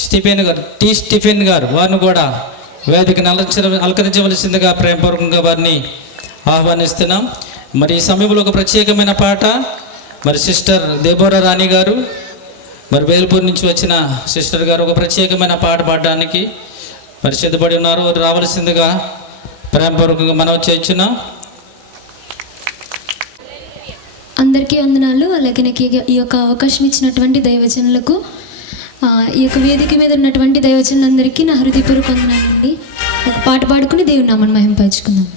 Stephen గారు వారిని కూడా వేదికను అలంకరించవలసిందిగా ప్రేమపూర్వకంగా వారిని ఆహ్వానిస్తున్నాం. మరి ఈ సమయంలో ఒక ప్రత్యేకమైన పాట మరి సిస్టర్ దేబోరా రాణి గారు, మరి వేల్పూర్ నుంచి వచ్చిన సిస్టర్ గారు ఒక ప్రత్యేకమైన పాట పాడడానికి మరి సిద్ధపడి ఉన్నారు. వారు రావాల్సిందిగా ప్రేమపూర్వకంగా మనవి చేస్తున్నాం. అందరికీ వందనాలు. అలాగే నాకు ఈ యొక్క అవకాశం ఇచ్చినటువంటి దైవజనులకు, ఈ యొక్క వేదిక మీద ఉన్నటువంటి దైవజనులందరికీ నా హృదయపూర్వక వందనాలండి. ఒక పాట పాడుకుని దేవుని నామమును మహిమపరచుకుందాం.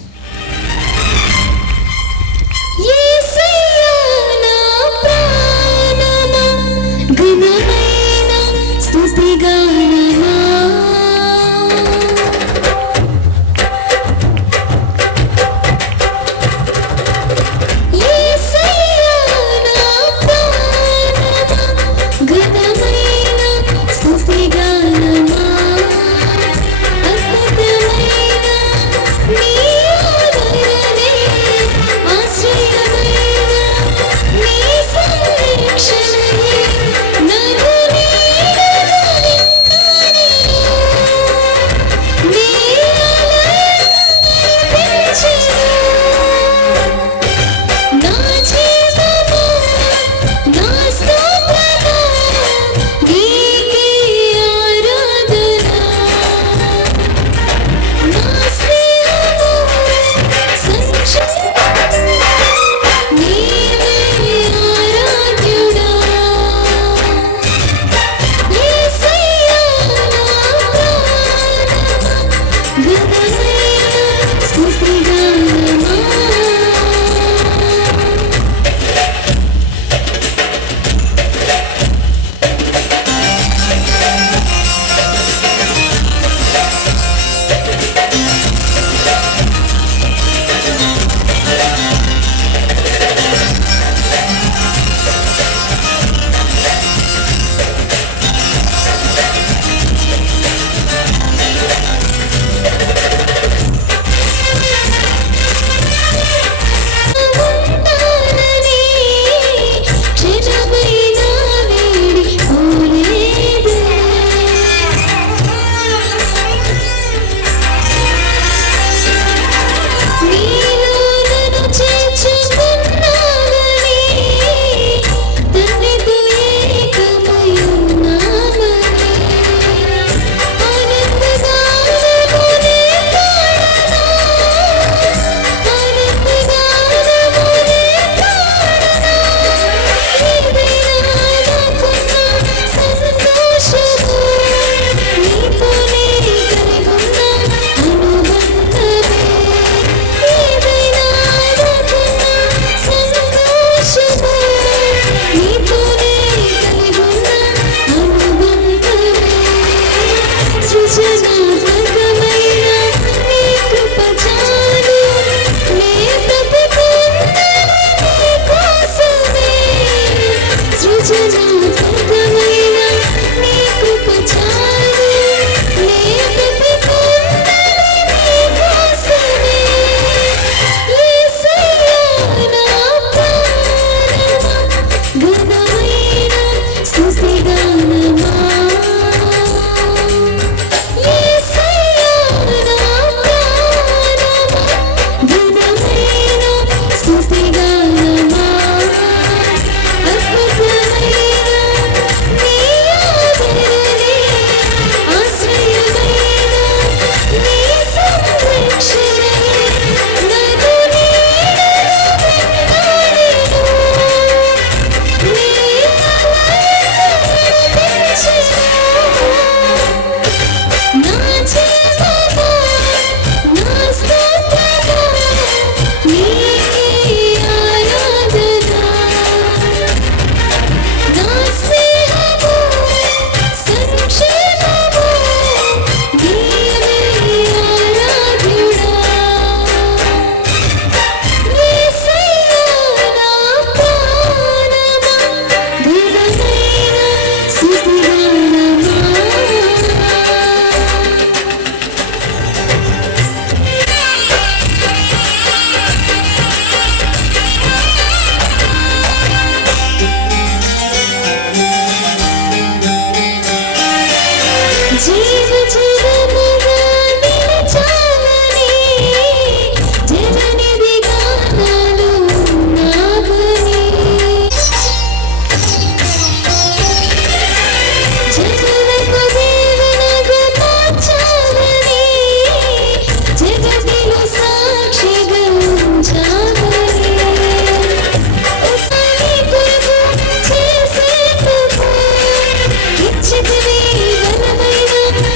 జీవ జీవముగా నిలచాలని జననిధి గానాలు నావని జగలకు దేవునగు మార్చాలని జగతిలో సాక్షిగా ఉంచాలని ఉపాధి కొరకు చేసేందుకు ఇచ్చితివి ఘనమైన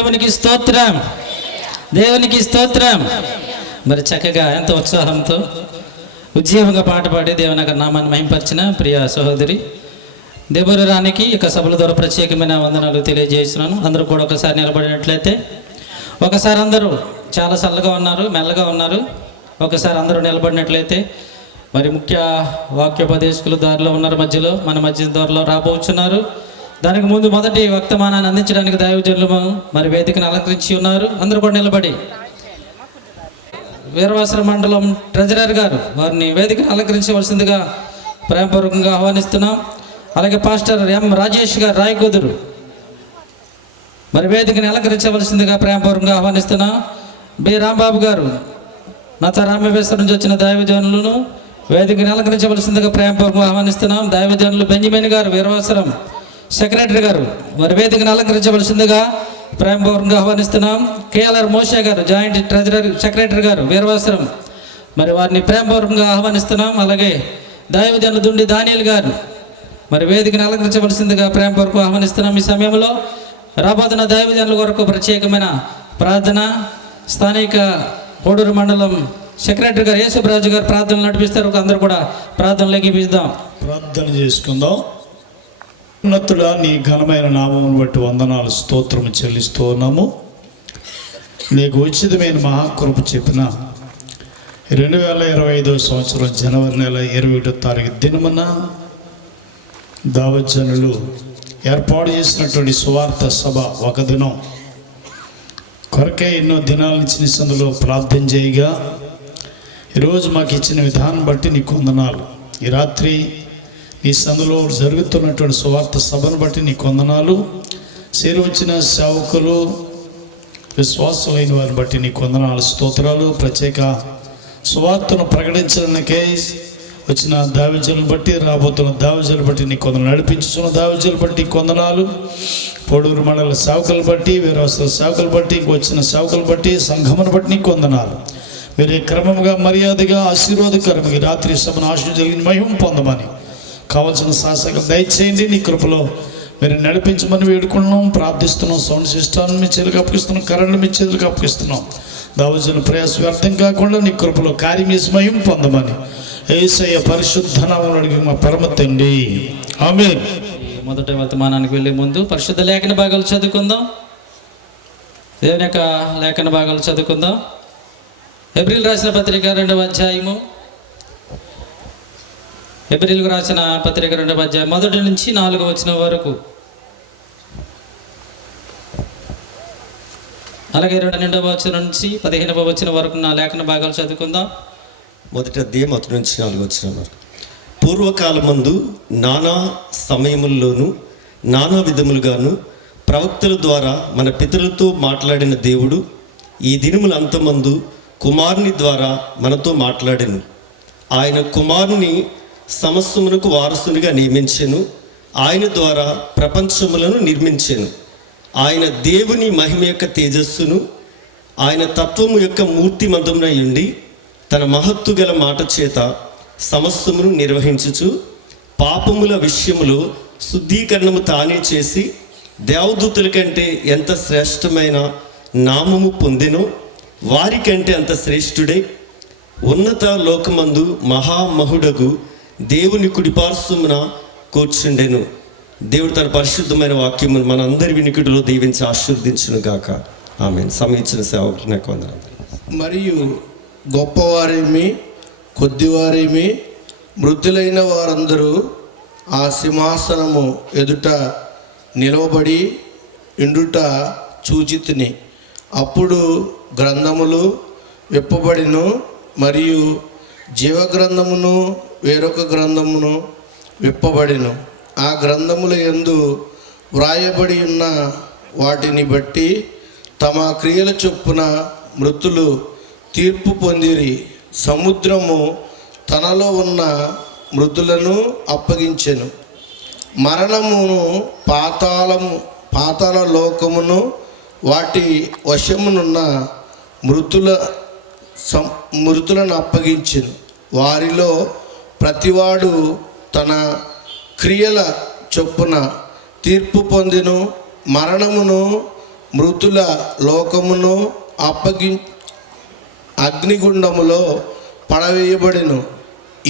దేవునికి స్తోత్రం, దేవునికి స్తోత్రం. మరి చక్కగా ఎంతో ఉత్సాహంతో ఉద్యోగంగా పాట పాడి దేవుని యొక్క నామాన్ని మహింపరిచిన ప్రియ సహోదరి దేవరు రానికి ఇక సభల ద్వారా ప్రత్యేకమైన వందనాలు తెలియజేస్తున్నాను. అందరూ కూడా ఒకసారి నిలబడినట్లయితే, ఒకసారి అందరూ చాలా చల్లగా ఉన్నారు, మెల్లగా ఉన్నారు. ఒకసారి అందరూ నిలబడినట్లయితే, మరి ముఖ్య వాక్యోపదేశకులు దారిలో ఉన్నారు, మధ్యలో మన మధ్య దారిలో రాబోతున్నారు. దానికి ముందు మొదటి వర్తమానాన్ని అందించడానికి దైవజనులు మరి వేదికను అలంకరించి ఉన్నారు. అందరూ కూడా నిలబడి వీరవాసర మండలం ట్రెజరర్ గారు వారిని వేదికను అలంకరించవలసిందిగా ప్రేమపూర్వకంగా ఆహ్వానిస్తున్నాం. అలాగే పాస్టర్ ఎం రాజేష్ గారు రాయకుదురు మరి వేదికని అలంకరించవలసిందిగా ప్రేమపూర్వకంగా ఆహ్వానిస్తున్నాం. బి రాంబాబు గారు నాతో రామేశ్వరం నుంచి వచ్చిన దైవజనులను వేదికని అలంకరించవలసిందిగా ప్రేమపూర్వకంగా ఆహ్వానిస్తున్నాం. దైవజనులు బెంజమిన్ గారు వీరవాసరం సెక్రటరీ గారు మరి వేదికను అలంకరించవలసిందిగా ప్రేమపూర్వకంగా ఆహ్వానిస్తున్నాం. కేఎల్ఆర్ మోషే గారు జాయింట్ ట్రెజరర్ సెక్రటరీ గారు వీరవాసరం మరి వారిని ప్రేమపూర్వకంగా ఆహ్వానిస్తున్నాం. అలాగే దైవజనులు దుండి దానియేల్ గారు మరి వేదికను అలంకరించవలసిందిగా ప్రేమపూర్వకంగా ఆహ్వానిస్తున్నాం. ఈ సమయంలో రాబోతున్న దైవజనుల కొరకు ప్రత్యేకమైన ప్రార్థన స్థానిక కోడూరు మండలం సెక్రటరీ గారు యేసురాజు గారు ప్రార్థనలు నడిపిస్తారు. అందరూ కూడా ప్రార్థనలు ఎగిపిద్దాం, ప్రార్థన చేసుకుందాం. ఉన్నతుడా, నీ ఘనమైన నామమును బట్టి వందనాలు స్తోత్రము చెల్లిస్తూ ఉన్నాము. నీకు ఉచితమైన మహాకృప చెప్పిన 2025 సంవత్సరం జనవరి నెల 21వ తారీఖు దినమున దైవజనులు ఏర్పాటు చేసినటువంటి సువార్త సభ ఒక దినం కొరకే ఎన్నో దినాల నుంచి నీ సందులో ప్రార్థన చేయగా ఈరోజు మాకు ఇచ్చిన విధానం బట్టి నీకు వందనాలు. ఈ రాత్రి నీ సందులో జరుగుతున్నటువంటి సువార్త సభను బట్టి నీకు వందనాలు. చేరి వచ్చిన సేవకులు విశ్వాసులైన వారిని బట్టి నీకు వందనాలు, స్తోత్రాలు. ప్రత్యేక సువార్తను ప్రకటించడానికే వచ్చిన దైవజనులను బట్టి, రాబోతున్న దైవజనులను బట్టి నీకు వందనాలు, నడిపించుతున్న దైవజనులను బట్టి నీకు వందనాలు. పొడూరు మండల సేవకులను బట్టి, వీరవసర సేవకులను బట్టి, వచ్చిన సేవకులను బట్టి, సంఘమును బట్టి నీకు వందనాలు. మీరు క్రమంగా మర్యాదగా ఆశీర్వాదకరంగా రాత్రి సభను ఆశీర్వదించి మహిమ పొందమని కావాల్సిన శాసకులు దయచేయండి. నీ కృపలో మీరు నడిపించమని వేడుకున్నాం, ప్రార్థిస్తున్నాం. సౌండ్ సిస్టాన్ని మీ చేతులకు అప్పగిస్తున్నాం, కరెంట్ మీ చేతులకు అప్పగిస్తున్నాం. దైవజనుల ప్రయాస వ్యర్థం కాకుండా నీ కృపలో కార్యం చేసి మహిమ పొందమని యేసయ్య పరిశుద్ధ నామములో అడిగి మా పరమ తండ్రి, ఆమేన్. మొదటి వర్తమానానికి వెళ్ళే ముందు పరిశుద్ధ లేఖన భాగాలు చదువుకుందాం. దేవుని యొక్క లేఖన భాగాలు చదువుకుందాం. ఏప్రిల్ రాసిన పత్రిక 2వ అధ్యాయము, ఏప్రిల్కు రాసిన పత్రిక 2వ అధ్యాయం 1 నుంచి 4 వచనం వరకు, అలాగే 2వ వచనం నుంచి 15వ వచనం వరకు నా లేఖన భాగాలు చదువుకుందాం. మొదటి అధ్యాయం 1 నుంచి 4 వచనం వరకు. పూర్వకాలమందు నానా సమయముల్లోనూ నానా విధములుగాను ప్రవక్తల ద్వారా మన పితరులతో మాట్లాడిన దేవుడు ఈ దినముల అంతమందు కుమారుని ద్వారా మనతో మాట్లాడెను. ఆయన కుమారుని సమస్తమునకు వారసునిగా నియమించెను. ఆయన ద్వారా ప్రపంచములను నిర్మించెను. ఆయన దేవుని మహిమ యొక్క తేజస్సును, ఆయన తత్వము యొక్క మూర్తిమంతమునై ఉండి తన మహత్తు గల మాట చేత సమస్తమును నిర్వహించుచు పాపముల విషయములో శుద్ధీకరణము తానే చేసి దేవదూతుల కంటే ఎంత శ్రేష్టమైన నామము పొందెనో వారికంటే అంత శ్రేష్ఠుడై ఉన్నత లోకమందు మహామహుడగు దేవుని కుడిపార్శ్వమున కూర్చుండెను. దేవుడు తన పరిశుద్ధమైన వాక్యమును మన అందరి వినికిడిలో దీవించి ఆశీర్వదించును గాక. ఆమేన్. సమయించిన సేవకులకు నాకు వందనాలు. మరియు గొప్పవారేమి కొద్దివారేమి మృతులైన వారందరూ ఆ సింహాసనము ఎదుట నిలవబడి ఇండుట చూచితిని. అప్పుడు గ్రంథములు విప్పబడిను, మరియు జీవగ్రంథమును వేరొక గ్రంథమును విప్పబడిను. ఆ గ్రంథముల యందు వ్రాయబడి ఉన్న వాటిని బట్టి తమ క్రియల చొప్పున మృతులు తీర్పు పొందిరి. సముద్రము తనలో ఉన్న మృతులను అప్పగించెను. మరణమును పాతాళ లోకమును వాటి వశమునున్న మృతులను అప్పగించెను. వారిలో ప్రతివాడు తన క్రియల చొప్పున తీర్పు పొందెను. మరణమును మృతుల లోకమును అగ్నిగుండములో పడవేయబడెను.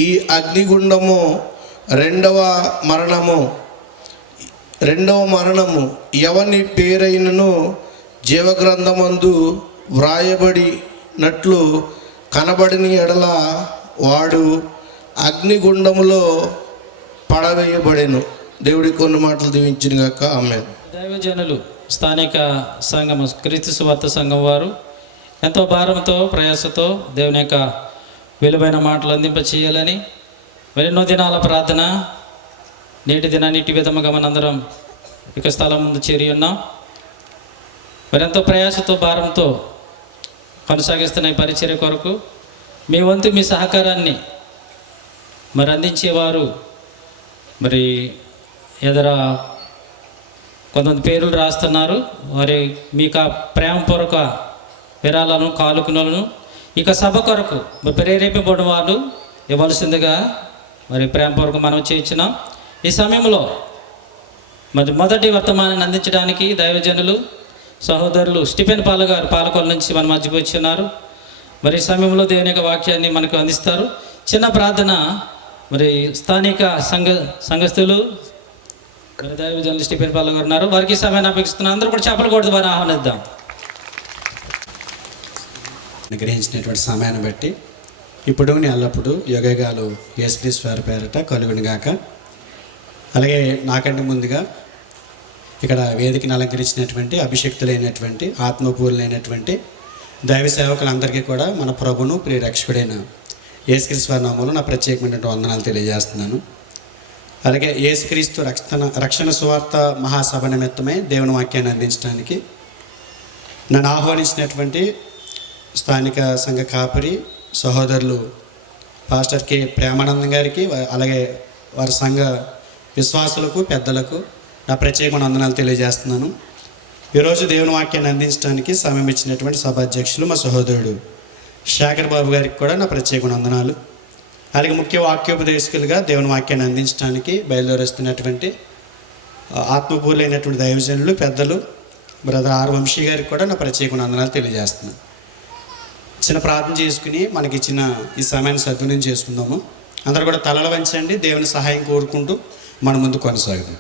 ఈ అగ్నిగుండము రెండవ మరణము. ఎవని పేరైనను జీవగ్రంథమందు వ్రాయబడినట్లు కనబడిన ఎడల వాడు అగ్నిగుండములో పడవేయబడెను. దేవుడి కొన్ని మాటలు దీవించిన గాక. ఆమేన్. దైవజనులు స్థానిక సంఘము క్రీస్తు సువార్త సంఘం వారు ఎంతో భారంతో ప్రయాసతో దేవుని యొక్క విలువైన మాటలు అందింప చేయాలని మరెన్నో దినాల ప్రార్థన నేటి దినాన్ని ఇటు విధముగా మనందరం ఇక స్థలం ముందు చేరి ఉన్నాం. మరెంతో ప్రయాసతో భారంతో కొనసాగిస్తున్న ఈ పరిచర్య కొరకు మీ వంతు మీ సహకారాన్ని మరి అందించేవారు మరి ఎదర కొంతమంది పేర్లు రాస్తున్నారు. వారి మీకు ప్రేమపూర్వక విరాళాలను కానుకలను ఇక సభ కొరకు ప్రేరేపింపబడిన వారు ఇవ్వాల్సిందిగా మరి ప్రేమపూర్వక మనం చేయించినాం. ఈ సమయంలో మరి మొదటి వర్తమానాన్ని అందించడానికి దైవజనులు సహోదరులు స్టిఫెన్ గారు పాలకొల నుంచి మన మధ్యకు వచ్చిన్నారు. మరి ఈ సమయంలో దేవుని యొక్క వాక్యాన్ని మనకు అందిస్తారు. చిన్న ప్రార్థన మరి స్థానిక సంఘస్థులు మరి దైవజనులు స్టిఫెన్ గారు ఉన్నారు. వారికి సమయాన్ని అపేక్షిస్తున్నారు. అందరూ కూడా చేపలు కొడుతూ వారిని ఆహ్వానిద్దాం. గ్రహించినటువంటి సమయాన్ని బట్టి ఇప్పుడు ఎల్లప్పుడు యోగగాలు యేసుక్రీస్తు వారి పేరట కలుగును గాక. అలాగే నాకంటే ముందుగా ఇక్కడ వేదికను అలంకరించినటువంటి అభిషక్తులైనటువంటి ఆత్మపూర్ణులైనటువంటి దైవ సేవకులందరికీ కూడా మన ప్రభును ప్రియరక్షకుడైన యేసుక్రీస్తు వారి నామములో నా ప్రత్యేకమైనటువంటి వందనాలు తెలియజేస్తున్నాను. అలాగే యేసుక్రీస్తు రక్షణ సువార్త మహాసభ నిమిత్తమై దేవుని వాక్యాన్ని అందించడానికి నన్ను ఆహ్వానించినటువంటి స్థానిక సంఘ కాపరి సహోదరులు పాస్టర్ కె ప్రేమానందం గారికి, అలాగే వారి సంఘ విశ్వాసులకు పెద్దలకు నా ప్రత్యేకమైన వందనాలు తెలియజేస్తున్నాను. ఈరోజు దేవుని వాక్యాన్ని అందించడానికి సమయం ఇచ్చినటువంటి సభాధ్యక్షులు మా సహోదరుడు శేఖర్ బాబు గారికి కూడా నా ప్రత్యేకమైన వందనాలు. అలాగే ముఖ్య వాక్యోపదేశకులుగా దేవుని వాక్యాన్ని అందించడానికి బయలుదేరుస్తున్నటువంటి ఆత్మపూర్లైనటువంటి దైవజనులు పెద్దలు బ్రదర్ ఆర్ వంశీ గారికి కూడా నా ప్రత్యేకమైన వందనాలు తెలియజేస్తున్నాను. చిన్న ప్రార్థన చేసుకుని మనకి ఇచ్చిన ఈ సమయాన్ని సద్వినియోగం చేసుకుందాము. అందరూ కూడా తలలు వంచండి. దేవుని సహాయం కోరుకుంటూ మన ముందు కొనసాగుదాం.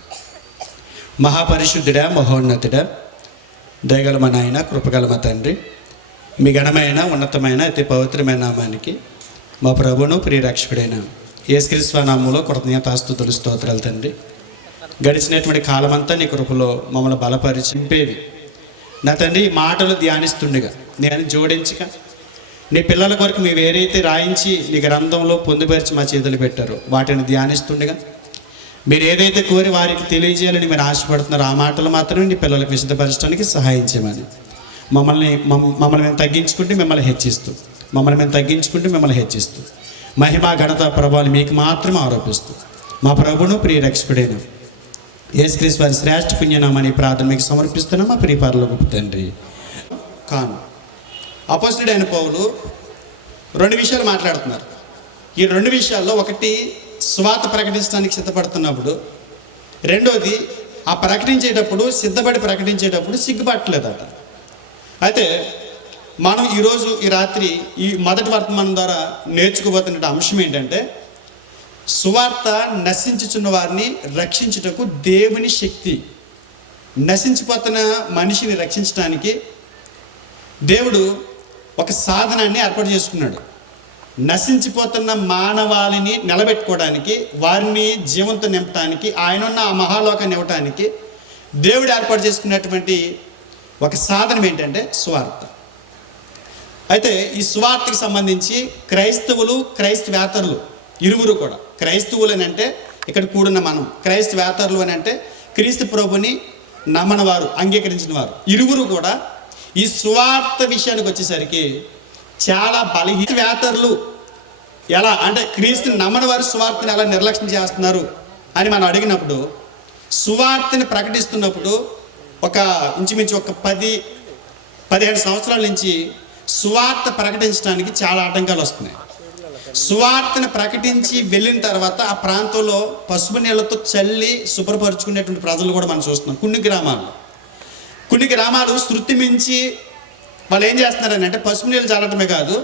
మహాపరిశుద్ధుడా, మహోన్నతుడా, దయగల మా నాయన, కృపగల మా తండ్రి, మీ ఘనమైన ఉన్నతమైన అతి పవిత్రమైన నామానికి మా ప్రభువును ప్రియరక్షకుడైన యేసుక్రీస్తు నామములో కృతజ్ఞతాస్తుతులు స్తోత్రాలు తండ్రి. గడిచినటువంటి కాలమంతా నీ కృపలో మమ్మల్ని బలపరిచింపేవి నా తండ్రి. ఈ మాటలు ధ్యానిస్తుండగా నేను జోడించక నీ పిల్లల కొరకు మీరు ఏదైతే రాయించి నీ గ్రంథంలో పొందుపరిచి మా చేతులు పెట్టారో వాటిని ధ్యానిస్తుండగా మీరు ఏదైతే కోరి వారికి తెలియజేయాలని మీరు ఆశపడుతున్నారో ఆ మాటలు మాత్రమే నీ పిల్లలకు విశదపరచడానికి సహాయం చేయమని మమ్మల్ని మేము తగ్గించుకుంటే మిమ్మల్ని హెచ్చిస్తూ మిమ్మల్ని హెచ్చిస్తూ మహిమ ఘనత ప్రభావాలు మీకు మాత్రమే ఆరోపిస్తూ మా ప్రభువును ప్రియరక్షకుడైన యేసుక్రీస్తు వారి శ్రేష్ఠ పుణ్యనామాన్ని ప్రార్థన మీకు సమర్పిస్తున్నాం మా ప్రియ పరలోకపు తండ్రి. కాను అపోస్తలుడైన పౌలు రెండు విషయాలు మాట్లాడుతున్నారు. ఈ రెండు విషయాల్లో ఒకటి సువార్త ప్రకటించడానికి సిద్ధపడుతున్నప్పుడు, రెండోది ఆ ప్రకటించేటప్పుడు సిద్ధపడి ప్రకటించేటప్పుడు సిగ్గుపట్టలేదట. అయితే మనం ఈరోజు ఈ రాత్రి ఈ మొదటి వర్తమానం ద్వారా నేర్చుకోబోతున్న అంశం ఏంటంటే సువార్త నశించుచున్న వారిని రక్షించుటకు దేవుని శక్తి. నశించిపోతున్న మనిషిని రక్షించడానికి దేవుడు ఒక సాధనాన్ని ఏర్పాటు చేసుకున్నాడు. నశించిపోతున్న మానవాళిని నిలబెట్టుకోవడానికి, వారిని జీవంతో నింపడానికి, ఆయనున్న ఆ మహాలోకాన్ని ఇవ్వటానికి దేవుడు ఏర్పాటు చేసుకున్నటువంటి ఒక సాధనం ఏంటంటే సువార్త. అయితే ఈ సువార్తకి సంబంధించి క్రైస్తవులు క్రైస్తవేతరులు ఇరువురు కూడా, క్రైస్తవులు అని అంటే ఇక్కడ కూడిన మనం, క్రైస్తవేతరులు అని అంటే క్రీస్తు ప్రభుని నమ్మని వారు, అంగీకరించిన వారు, ఇరువురు కూడా ఈ సువార్త విషయానికి వచ్చేసరికి చాలా బలహీనవేతరులు ఎలా అంటే క్రీస్తుని నమ్మని వారు సువార్తని ఎలా నిర్లక్ష్యం చేస్తున్నారు అని మనం అడిగినప్పుడు, సువార్తని ప్రకటిస్తున్నప్పుడు ఒక ఇంచుమించు ఒక 10-15 సంవత్సరాల నుంచి సువార్త ప్రకటించడానికి చాలా ఆటంకాలు వస్తున్నాయి. సువార్తను ప్రకటించి వెళ్ళిన తర్వాత ఆ ప్రాంతంలో పసుపు నీళ్ళతో చల్లి శుభ్రపరుచుకునేటువంటి ప్రజలు కూడా మనం చూస్తున్నాం కొన్ని గ్రామాల్లో. కొన్ని గ్రామాలు శృతి మించి వాళ్ళు ఏం చేస్తున్నారని అంటే పసుపు నీళ్ళు చల్లటమే కాదు,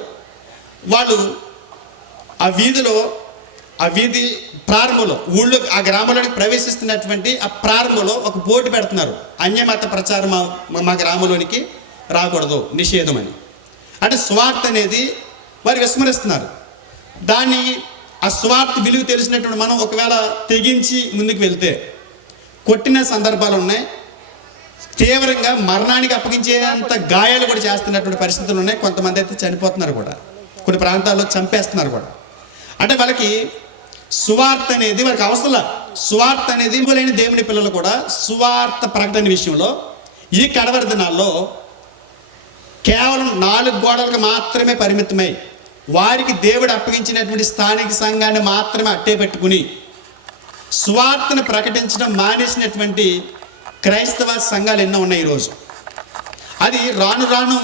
వాళ్ళు ఆ వీధిలో, ఆ వీధి ప్రారంభంలో, ఊళ్ళో, ఆ గ్రామంలోకి ప్రవేశిస్తున్నటువంటి ఆ ప్రారంభంలో ఒక బోర్డు పెడుతున్నారు, అన్యమత ప్రచారం మా గ్రామంలోనికి రాకూడదు, నిషేధం అని. అంటే స్వార్థ అనేది వారు విస్మరిస్తున్నారు. దాన్ని, ఆ స్వార్థ విలువ తెలిసినటువంటి మనం ఒకవేళ తెగించి ముందుకు వెళ్తే కొట్టిన సందర్భాలు ఉన్నాయి, తీవ్రంగా మరణానికి అప్పగించేంత గాయాలు కూడా చేస్తున్నటువంటి పరిస్థితులు ఉన్నాయి. కొంతమంది అయితే చనిపోతున్నారు కూడా, కొన్ని ప్రాంతాల్లో చంపేస్తున్నారు కూడా. అంటే వాళ్ళకి సువార్త అనేది వారికి అవసరం. సువార్త అనేది లేని దేవుని పిల్లలు కూడా సువార్త ప్రకటన విషయంలో ఈ కడవరి దినాల్లో కేవలం 4 గోడలకు మాత్రమే పరిమితమై వారికి దేవుడు అప్పగించినటువంటి స్థానిక సంఘాన్ని మాత్రమే అట్టే పెట్టుకుని సువార్తను ప్రకటించడం మానేసినటువంటి క్రైస్తవ సంఘాలు ఎన్నో ఉన్నాయి ఈరోజు. అది రాను రాను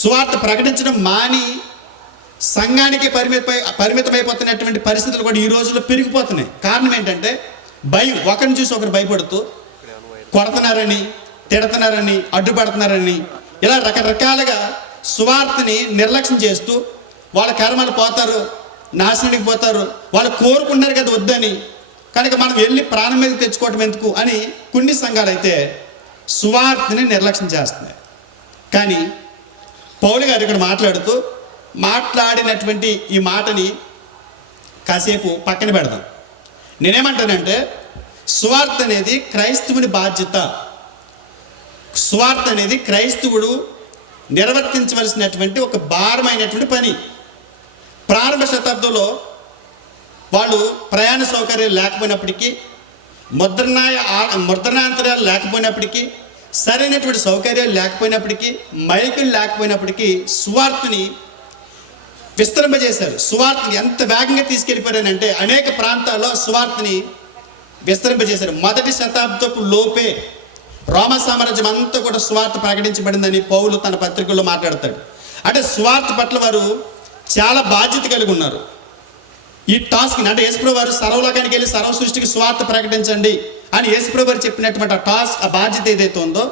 సువార్త ప్రకటించడం మాని సంఘానికి పరిమితమైపోతున్నటువంటి పరిస్థితులు కూడా ఈ రోజుల్లో పెరిగిపోతున్నాయి. కారణం ఏంటంటే భయం. ఒకరిని చూసి ఒకరు భయపడుతూ కొడుతున్నారని, తిడుతున్నారని, అడ్డుపడుతున్నారని, ఇలా రకరకాలుగా సువార్తని నిర్లక్ష్యం చేస్తూ వాళ్ళ కర్మలు పోతారు, నాశనానికి పోతారు, వాళ్ళు కోరుకుంటారు కదా వద్దని, కనుక మనం వెళ్ళి ప్రాణం మీద తెచ్చుకోవటం ఎందుకు అని కొన్ని సంఘాలు అయితే సువార్తని నిర్లక్ష్యం చేస్తున్నాయి. కానీ పౌలు గారు ఇక్కడ మాట్లాడినటువంటి ఈ మాటని కాసేపు పక్కన పెడదాం. నేనేమంటానంటే సువార్త అనేది క్రైస్తవుని బాధ్యత. సువార్త అనేది క్రైస్తవుడు నిర్వర్తించవలసినటువంటి ఒక భారమైనటువంటి పని. ప్రారంభ శతాబ్దంలో వాళ్ళు ప్రయాణ సౌకర్యాలు లేకపోయినప్పటికీ, ముద్రణాంతరాలు లేకపోయినప్పటికీ, సరైనటువంటి సౌకర్యాలు లేకపోయినప్పటికీ, మైకులు లేకపోయినప్పటికీ సువార్తని విస్తరింపజేశారు. సువార్తని ఎంత వేగంగా తీసుకెళ్ళిపోయారంటే అనేక ప్రాంతాల్లో సువార్తని విస్తరింపజేశారు. మొదటి శతాబ్దపు లోపే రోమ సామ్రాజ్యం అంతా కూడా సువార్త ప్రకటించబడిందని పౌలు తన పత్రికల్లో మాట్లాడతాడు. అంటే సువార్త పట్ల వారు చాలా బాధ్యత కలిగి ఉన్నారు. ఈ టాస్క్ని, అంటే యేసుప్రభువు వారు సర్వలోకానికి వెళ్ళి సర్వ సృష్టికి సువార్త ప్రకటించండి అని యేసుప్రభువు వారు చెప్పినటువంటి ఆ టాస్క్, ఆ బాధ్యత ఏదైతే ఉందో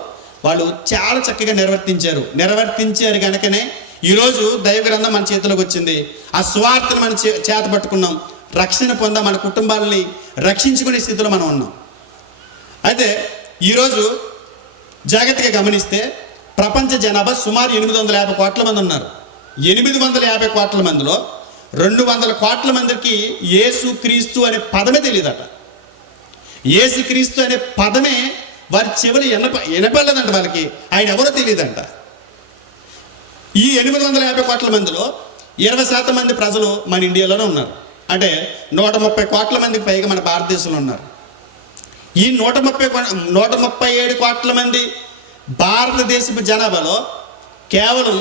వాళ్ళు చాలా చక్కగా నిర్వర్తించారు కనుకనే ఈరోజు దైవ గ్రంథం మన చేతిలోకి వచ్చింది. ఆ సువార్తను మనం చేత పట్టుకున్నాం, రక్షణ పొందాం, మన కుటుంబాలని రక్షించుకునే స్థితిలో మనం ఉన్నాం. అయితే ఈరోజు జాగ్రత్తగా గమనిస్తే ప్రపంచ జనాభా సుమారు 850 కోట్ల మంది ఉన్నారు. 850 కోట్ల మందిలో 200 కోట్ల మందికి యేసు క్రీస్తు అనే పదమే తెలియదట. యేసు క్రీస్తు అనే పదమే వారి చెవులు వినపడలేదంట. వాళ్ళకి ఆయన ఎవరో తెలియదంట. ఈ 850 కోట్ల మందిలో 20% మంది ప్రజలు మన ఇండియాలోనే ఉన్నారు. అంటే 130 కోట్ల మందికి పైగా మన భారతదేశంలో ఉన్నారు. ఈ 137 కోట్ల మంది భారతదేశపు జనాభాలో కేవలం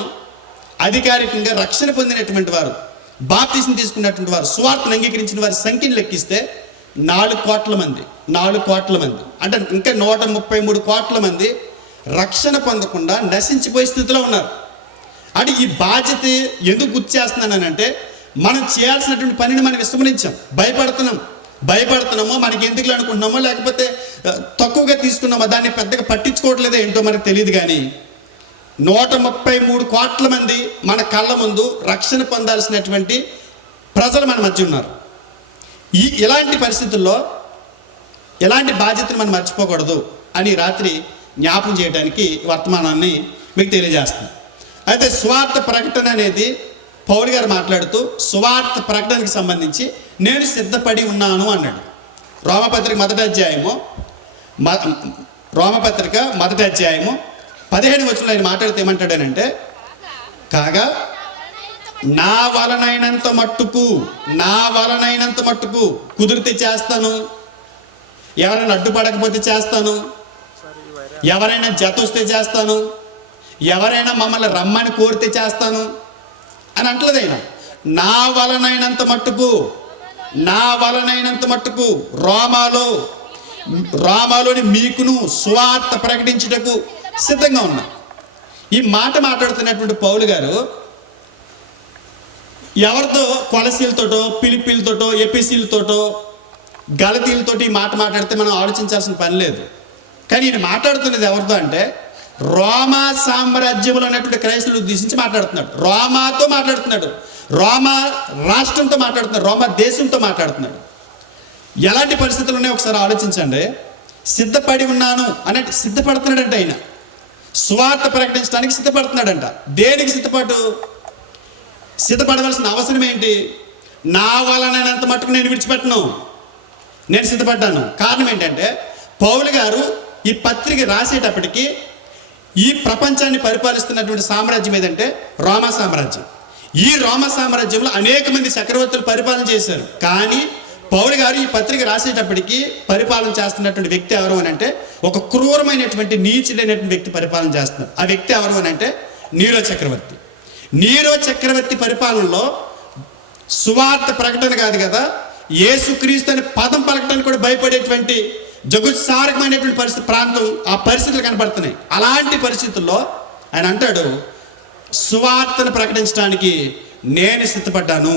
అధికారికంగా రక్షణ పొందినటువంటి వారు, బాప్తిసం తీసుకున్నటువంటి వారు, సువార్తను అంగీకరించిన వారి సంఖ్యను లెక్కిస్తే 4 కోట్ల మంది. అంటే ఇంకా 133 కోట్ల మంది రక్షణ పొందకుండా నశించిపోయే స్థితిలో ఉన్నారు. అంటే ఈ బాధ్యత ఎందుకు గుర్తు చేస్తున్నానంటే మనం చేయాల్సినటువంటి పనిని మనం విస్మరించాం, భయపడుతున్నామో, మనకి ఎందుకు అనుకుంటున్నామో, లేకపోతే తక్కువగా తీసుకున్నామో, దాన్ని పెద్దగా పట్టించుకోవట్లేదో ఏంటో మనకు తెలియదు. కానీ 133 కోట్ల మంది మన కళ్ళ ముందు రక్షణ పొందాల్సినటువంటి ప్రజలు మన మధ్య ఉన్నారు. ఇలాంటి పరిస్థితుల్లో ఎలాంటి బాధ్యతను మనం మర్చిపోకూడదు అని రాత్రి జ్ఞాపం చేయడానికి వర్తమానాన్ని మీకు తెలియజేస్తున్నాను. అయితే సువార్త ప్రకటన అనేది పౌలు గారు మాట్లాడుతూ సువార్త ప్రకటనకి సంబంధించి నేను సిద్ధపడి ఉన్నాను అన్నాడు. రోమపత్రిక మొదటి అధ్యాయము 15 వచనంలో ఆయన మాట్లాడితే ఏమంటాడనంటే, కాగా నా వలనైనంత మట్టుకు కుదిరితే చేస్తాను, ఎవరైనా అడ్డుపడకపోతే చేస్తాను, ఎవరైనా జతొస్తే చేస్తాను, ఎవరైనా మమ్మల్ని రమ్మని కోరితే చేస్తాను అని అంటలేదు ఆయన. నా వలనైనంత మట్టుకు రోమాలోని మీకును సువార్త ప్రకటించుటకు సిద్ధంగా ఉన్నా. ఈ మాట మాట్లాడుతున్నటువంటి పౌలు గారు ఎవరితో, కొలసీలతోటో, పిలిపిలతోటో, ఎపిసీలతోటో, గలతీలతోటి ఈ మాట మాట్లాడితే మనం ఆలోచించాల్సిన పని లేదు. కానీ ఈయన మాట్లాడుతున్నది ఎవరితో అంటే రోమా సామ్రాజ్యంలో ఉన్నటువంటి క్రైస్తవులు ఉద్దేశించి మాట్లాడుతున్నాడు. రోమాతో మాట్లాడుతున్నాడు, రోమా రాష్ట్రంతో మాట్లాడుతున్నాడు, రోమా దేశంతో మాట్లాడుతున్నాడు. ఎలాంటి పరిస్థితులు ఉన్నాయో ఒకసారి ఆలోచించండి. సిద్ధపడి ఉన్నాను అన్నట్టు సిద్ధపడుతున్నాడంట ఆయన. సువార్త ప్రకటించడానికి సిద్ధపడుతున్నాడంట. దేనికి సిద్ధపడవలసిన అవసరం ఏంటి? నా వలనంత మట్టుకు నేను విడిచిపెట్టను, నేను సిద్ధపడ్డాను. కారణం ఏంటంటే పౌలు గారు ఈ పత్రిక రాసేటప్పటికి ఈ ప్రపంచాన్ని పరిపాలిస్తున్నటువంటి సామ్రాజ్యం ఏదంటే రోమా సామ్రాజ్యం. ఈ రోమా సామ్రాజ్యంలో అనేక మంది చక్రవర్తులు పరిపాలన చేశారు. కానీ పౌలు గారు ఈ పత్రిక రాసేటప్పటికి పరిపాలన చేస్తున్నటువంటి వ్యక్తి ఎవరు అని అంటే ఒక క్రూరమైనటువంటి నీచుడైనటువంటి వ్యక్తి పరిపాలన చేస్తున్నారు. ఆ వ్యక్తి ఎవరు అని అంటే నీరో చక్రవర్తి. నీరో చక్రవర్తి పరిపాలనలో సువార్త ప్రకటన కాదు కదా, యేసుక్రీస్తు అనే పదం పలకడానికి కూడా భయపడేటువంటి జగుత్సారకమైనటువంటి ప్రాంతం, ఆ పరిస్థితులు కనపడుతున్నాయి. అలాంటి పరిస్థితుల్లో ఆయన అంటాడు, సువార్తను ప్రకటించడానికి నేను సిద్ధపడ్డాను,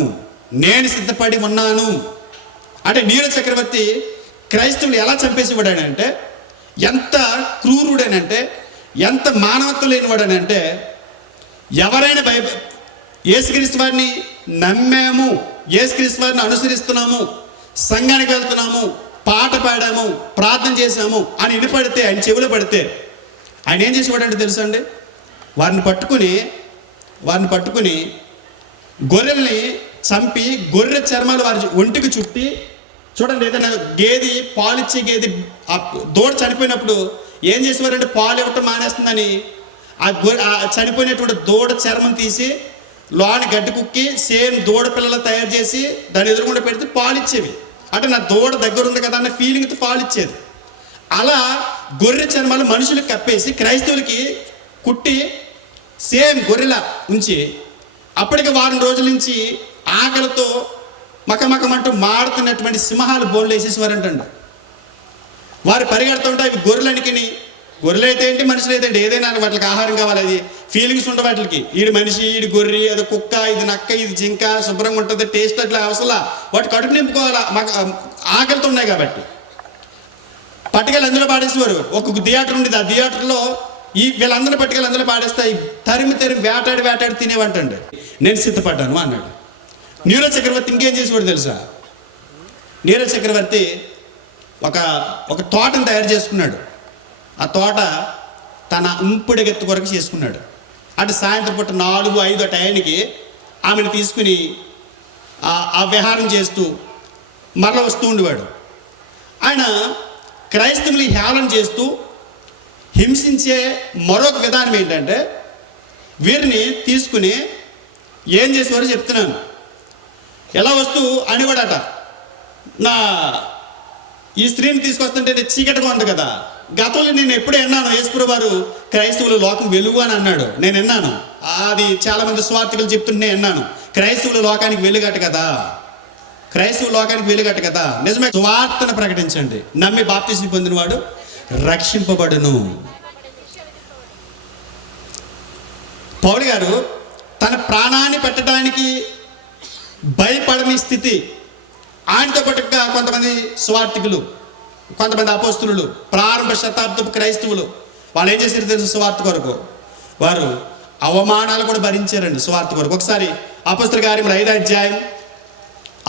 నేను సిద్ధపడి ఉన్నాను. అంటే నీరో చక్రవర్తి క్రైస్తవులు ఎలా చంపేసేవాడనంటే, ఎంత క్రూరుడనంటే, ఎంత మానవత్వం లేనివాడనంటే, ఎవరైనా యేసుక్రీస్తు వారిని నమ్మాము, యేసుక్రీస్తు వారిని అనుసరిస్తున్నాము, సంఘానికి వెళ్తున్నాము, పాట పాడాము, ప్రార్థన చేశాము అని వినపడితే, ఆయన చెవులు పడితే ఆయన ఏం చేసేవాడంటే తెలుసా అండి, వారిని పట్టుకుని గొర్రెల్ని చంపి గొర్రె చర్మాలు వారి ఒంటికి చుట్టి, చూడండి ఏదైనా గేది పాలిచ్చే గేది ఆ దూడ చనిపోయినప్పుడు ఏం చేసేవారంటే పాలు ఇవ్వటం మానేస్తుందని ఆ చనిపోయినటువంటి దూడ చర్మం తీసి లోని గడ్డి కుక్కి సేమ్ దూడ పిల్లలు తయారు చేసి దాన్ని ఎదురుకుండా పెడితే పాలు ఇచ్చేవి. అంటే నా దూడ దగ్గర ఉంది కదా అన్న ఫీలింగ్తో పాలు ఇచ్చేది. అలా గొర్రె చర్మాలు మనుషులకు కప్పేసి క్రైస్తవులకి కుట్టి సేమ్ గొర్రెలా ఉంచి అప్పటికి వారం రోజుల నుంచి ఆకలితో మకమకమంటూ మాడుతున్నటువంటి సింహాలు బోన్లు వేసేసేవారంటండి. వారు పరిగెడుతుంటే అవి గొర్రెలనికి, గొర్రెలు అయితే ఏంటి మనుషులు అయితే ఏంటి, ఏదైనా వాటికి ఆహారం కావాలి, అది ఫీలింగ్స్ ఉంటాయి వాటికి. ఈడు మనిషి, ఈడు గొర్రె, అది కుక్క, ఇది నక్క, ఇది జింక, శుభ్రంగా ఉంటుంది, టేస్ట్ అట్లా అవసరం, వాటి కడుపు నింపుకోవాలా, మాకు ఆకలితో ఉన్నాయి కాబట్టి. పట్టుకెళ్ళి అందులో పాడేసేవారు. ఒక థియేటర్ ఉండేది, ఆ థియేటర్లో వీళ్ళందరూ పట్టుకెళ్ళి అందులో పాడేస్తాయి, తరిమి వేటాడి తినేవంటండి. నేను సిద్ధపడ్డాను అన్నాడు. నీరో చక్రవర్తి ఇంకేం చేసేవాడు తెలుసా? నీరో చక్రవర్తి ఒక తోటను తయారు చేసుకున్నాడు. ఆ తోట తన ఉంపుడుగెత్తు కొరకు చేసుకున్నాడు. అటు సాయంత్రం పూట 4-5 టైంకి ఆమెను తీసుకుని ఆ విహారం చేస్తూ మరల వస్తూ ఉండేవాడు. ఆయన క్రైస్తవుల్ని హేళన చేస్తూ హింసించే మరొక విధానం ఏంటంటే, వీరిని తీసుకుని ఏం చేసేవారో చెప్తున్నాను. ఎలా వస్తూ అనేవాడట, ఈ స్త్రీని తీసుకొస్తుంటే చీకటిగా ఉంది కదా. గతంలో నేను ఎప్పుడే విన్నాను, యేసుప్రభువు వారు క్రైస్తవులు లోకం వెలుగు అని అన్నాడు. నేను విన్నాను, అది చాలామంది స్వార్థికులు చెప్తుంటే విన్నాను. క్రైస్తవులు లోకానికి వెలుగట కదా, క్రైస్తవ లోకానికి వెలుగట కదా. నిజమే, సువార్తను ప్రకటించండి, నమ్మి బాప్తిస్మం పొందినవాడు రక్షింపబడును. పౌలు గారు తన ప్రాణాన్ని పెట్టడానికి భయపడని స్థితి, ఆయనతో పాటుగా కొంతమంది స్వార్థికులు, కొంతమంది అపోస్తులు, ప్రారంభ శతాబ్దపు క్రైస్తవులు, వాళ్ళు ఏం చేశారు తెలుసు? స్వార్థ కొరకు వారు అవమానాలు కూడా భరించారండి స్వార్థ కొరకు. ఒకసారి అపోస్తుల కార్యములు 5వ అధ్యాయం,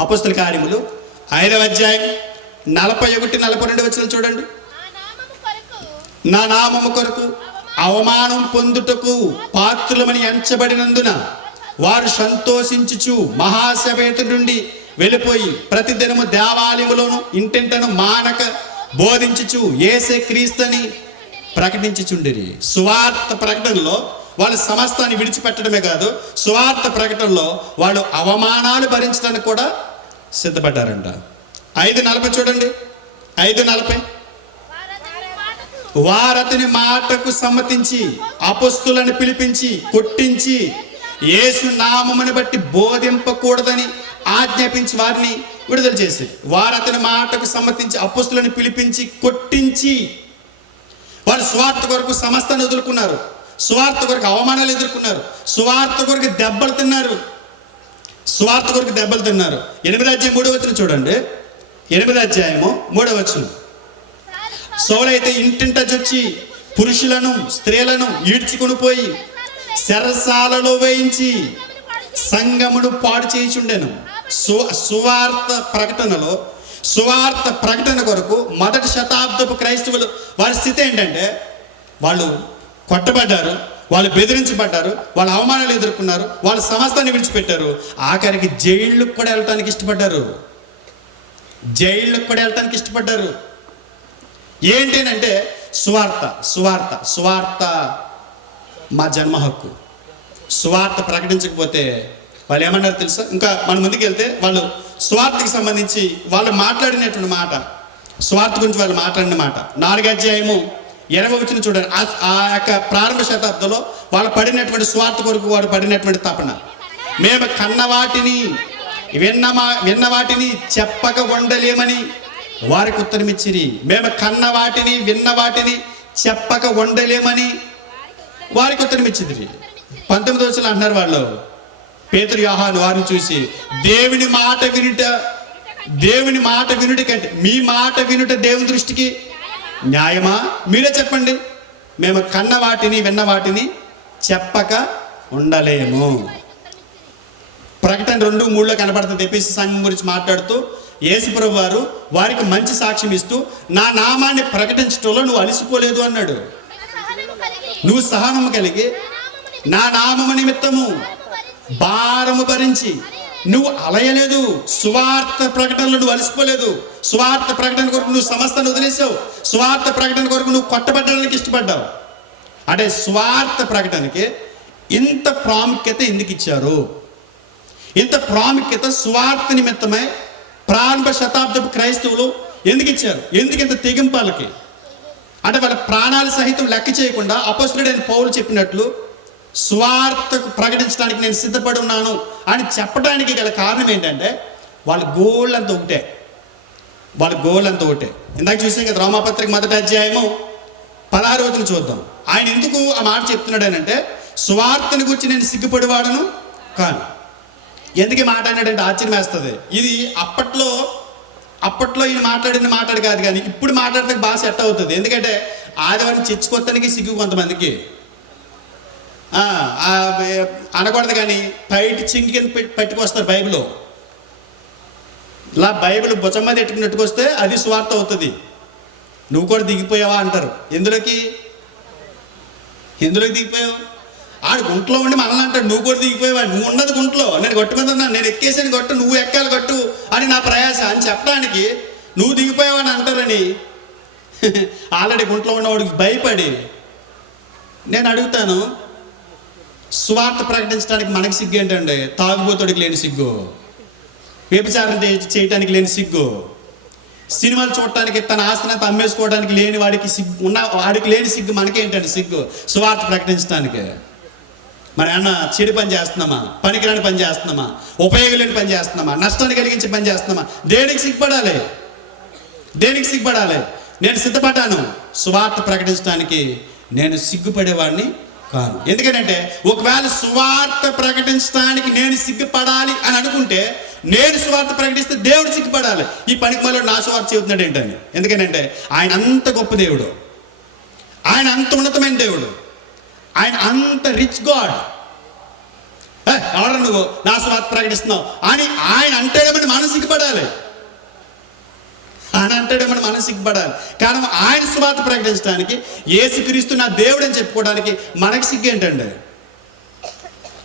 అపోస్తుల కార్యములు 5వ అధ్యాయం 41-42 వచనాలు చూడండి. నా నామము కొరకు అవమానం పొందుటకు పాత్రులమని ఎంచబడినందున వారు సంతోషించుచు మహాసభ నుండి వెళ్ళిపోయి ప్రతిదినము దేవాలయములోను ఇంటింటను మానక బోధించుచు యేసే క్రీస్తుని ప్రకటించుచుండిరి. సువార్త ప్రకటనలో వాళ్ళు సమస్తాన్ని విడిచిపెట్టడమే కాదు, సువార్త ప్రకటనలో వాళ్ళు అవమానాలు భరించడానికి కూడా సిద్ధపడ్డారంట. 5:40 చూడండి, 5:40. వారతని మాటకు సమ్మతించి అపొస్తలులను పిలిపించి కొట్టించి యేసు నామమును బట్టి బోధింపకూడదని ఆజ్ఞాపించి వారిని విడుదల చేసి, వారు అతని మాటకు సమ్మతించి అపొస్తలులను పిలిపించి కొట్టించి, వారు స్వార్థ కొరకు సమస్తాన్ని ఎదుర్కొన్నారు, స్వార్థ కొరకు అవమానాలు ఎదుర్కొన్నారు, స్వార్థ కొరకు దెబ్బలు తిన్నారు, స్వార్థ కొరకు దెబ్బలు తిన్నారు. 8వ అధ్యాయం 3వ వచనం చూడండి, 8వ అధ్యాయము 3వ వచనం. సౌలైతే ఇంటింట చొచ్చి పురుషులను స్త్రీలను ఈడ్చుకుని పోయి చెరసాలలో వేయించి సంగమును పాడు చేయుచుండెను. సువార్త ప్రకటన కొరకు మొదటి శతాబ్దపు క్రైస్తవులు వారి స్థితి ఏంటంటే, వాళ్ళు కొట్టబడ్డారు, వాళ్ళు బెదిరించబడ్డారు, వాళ్ళ అవమానాలు ఎదుర్కొన్నారు, వాళ్ళ సమస్తాన్ని విడిచిపెట్టారు, ఆఖరికి జైళ్ళకు కూడా వెళ్ళటానికి ఇష్టపడ్డారు. ఏంటంటే సువార్త మా జన్మ హక్కు. సువార్త ప్రకటించకపోతే వాళ్ళు ఏమన్నారు తెలుసా? ఇంకా మన ముందుకు వెళ్తే వాళ్ళు సువార్తకి సంబంధించి వాళ్ళు మాట్లాడినటువంటి మాట, సువార్త గురించి వాళ్ళు మాట్లాడిన మాట 4వ అధ్యాయము 20వ వచనం చూడండి. ఆ యొక్క ప్రారంభ శతాబ్దంలో వాళ్ళు పడినటువంటి సువార్త కొరకు వాడు పడినటువంటి తపన. మేము కన్నవాటిని విన్నవాటిని చెప్పక ఉండలేమని వారికి ఉత్తరమిచ్చిరి. మేము కన్నవాటిని విన్నవాటిని చెప్పక ఉండలేమని వారికి ఉత్తరమిచ్చిరి. 19వ వచనం అంటున్నారు వాళ్ళు, పేతురు యోహాను వారిని చూసి, దేవుని మాట వినుట కంటే మీ మాట వినుట దేవుని దృష్టికి న్యాయమా? మీరే చెప్పండి. మేము కన్నవాటిని విన్నవాటిని చెప్పక ఉండలేము. ప్రకటన 2:3 కనబడుతుంది. ఎఫెసీ సంఘం గురించి మాట్లాడుతూ యేసుప్రభు వారు వారికి మంచి సాక్ష్యం ఇస్తూ, నా నామాన్ని ప్రకటించడంలో నువ్వు అలసిపోలేదు అన్నాడు. నువ్వు సహనము కలిగి నా నామము నిమిత్తము భారము భరించి నువ్వు అలయలేదు. సువార్త ప్రకటనలో నువ్వు అలసిపోలేదు. సువార్త ప్రకటన కొరకు నువ్వు సమస్తాన్ని వదిలేసావు. సువార్త ప్రకటన కొరకు నువ్వు కొట్టబడడానికి ఇష్టపడ్డావు. అంటే సువార్త ప్రకటనకి ఇంత ప్రాముఖ్యత ఎందుకు ఇచ్చారు? ఇంత ప్రాముఖ్యత సువార్త నిమిత్తమై ప్రారంభ శతాబ్దపు క్రైస్తవులు ఎందుకు ఇచ్చారు? ఎందుకు ఇంత తెగింపాలకి? అంటే వాళ్ళ ప్రాణాలు సహితం లెక్క చేయకుండా అపొస్తలుడైన పౌలు చెప్పినట్లు సువార్తకు ప్రకటించడానికి నేను సిద్ధపడి ఉన్నాను అని చెప్పడానికి గల కారణం ఏంటంటే, వాళ్ళ గోల్ అంతా ఒకటే. ఇందాక చూసాం కదా, రోమాపత్రిక 1వ అధ్యాయము 16వ వచనం చూద్దాం. ఆయన ఎందుకు ఆ మాట చెప్తున్నాడు అంటే, సువార్తను గురించి నేను సిగ్గుపడివాడను కాను. ఎందుకు మాట అన్నాడంటే ఆశ్చర్యం వేస్తుంది. ఇది అప్పట్లో ఈయన మాట్లాడిన మాట్లాడు కాదు, కానీ ఇప్పుడు మాట్లాడితే బాగా సెట్ అవుతుంది. ఎందుకంటే ఆదివారం చర్చకొత్తానికి సిగ్గు కొంతమందికి అనకూడదు, కానీ బయట చింకిని పట్టుకొస్తారు. బైబిల్ భుజం మీద ఎట్టుకున్నట్టుకొస్తే అది సువార్త అవుతుంది. నువ్వు కూడా దిగిపోయావా అంటారు. ఎందులోకి దిగిపోయావు? ఆడు గుంట్లో ఉండి మనల్ని అంటాడు, నువ్వు కూడా దిగిపోయావా? నువ్వు ఉన్నది గుంట్లో, నేను గట్టు మీద ఉన్నాను, నేను ఎక్కేసాను గట్టు, నువ్వు ఎక్కాలి గట్టు అని నా ప్రయాస అని చెప్పడానికి నువ్వు దిగిపోయావా అని అంటారని ఆల్రెడీ గుంట్లో ఉన్నవాడికి భయపడి. నేను అడుగుతాను, సువార్త ప్రకటించడానికి మనకి సిగ్గు ఏంటండి? తాగుబోతుడికి లేని సిగ్గు, వ్యభిచారం చేయటానికి లేని సిగ్గు, సినిమాలు చూడటానికి తన ఆస్తినంతా అమ్మేసుకోవడానికి లేని వాడికి వాడికి లేని సిగ్గు మనకేంటండి సిగ్గు? సువార్త ప్రకటించడానికి. మరి అన్న చెడు పని చేస్తున్నామా? పనికిరాని పని చేస్తున్నామా? ఉపయోగం లేని పని చేస్తున్నామా? నష్టాన్ని కలిగించే పని చేస్తున్నామా? దేనికి సిగ్గుపడాలి? నేను సిద్ధపడ్డాను సువార్త ప్రకటించడానికి. నేను సిగ్గుపడేవాడిని కాను. ఎందుకంటే ఒకవేళ సువార్త ప్రకటించడానికి నేను సిగ్గుపడాలి అని అనుకుంటే, నేను సువార్త ప్రకటిస్తే దేవుడు సిగ్గుపడాలి. ఈ పనికి మళ్ళీ నా సువార్త చెబుతున్నాడు ఏంటని. ఎందుకంటే ఆయన అంత గొప్ప దేవుడు, ఆయన అంత ఉన్నతమైన దేవుడు, ఆయన అంత రిచ్ గాడ్. ఎవరు నువ్వు నా సువార్త ప్రకటిస్తున్నావు అని ఆయన అంటేమని మనం సిగ్గుపడాలి. కారణం ఆయన సువార్త ప్రకటించడానికి, యేసుక్రీస్తు నా దేవుడు అని చెప్పుకోవడానికి మనకి సిగ్గు ఏంటండి?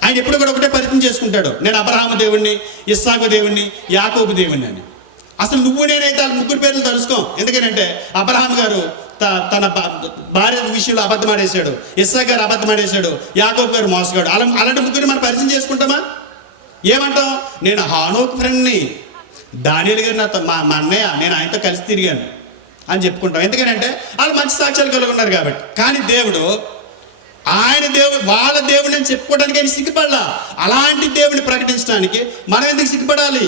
ఆయన ఎప్పుడు కూడా ఒకటే పరిచయం చేసుకుంటాడు, నేను అబ్రహాము దేవుణ్ణి, ఇస్సాకు దేవుణ్ణి, యాకోబు దేవుణ్ణి అని. అసలు నువ్వు నేనైతే వాళ్ళ ముగ్గురు పేర్లు తలుసుకోం. ఎందుకంటే అబ్రహాం గారు తన భార్య విషయంలో అబద్ధం ఆడేశాడు, ఇస్సాకు గారు అబద్ధం ఆడేశాడు, యాకోబు గారు మోసగాడు. అలాంటి ముగ్గురు మనం పరిచయం చేసుకుంటామా? ఏమంటాం? నేను హానోకు ఫ్రెండ్ని, దానియేలు గారు నాతో మా అన్నయ్య, నేను ఆయనతో కలిసి తిరిగాను అని చెప్పుకుంటాం. ఎందుకంటే వాళ్ళు మంచి సాక్ష్యాలు కలిగి ఉన్నారు కాబట్టి. కానీ దేవుడు వాళ్ళ దేవుడిని అని చెప్పుకోవడానికి ఆయన సిగ్గుపడాలా. అలాంటి దేవుడిని ప్రకటించడానికి మనం ఎందుకు సిగ్గుపడాలి?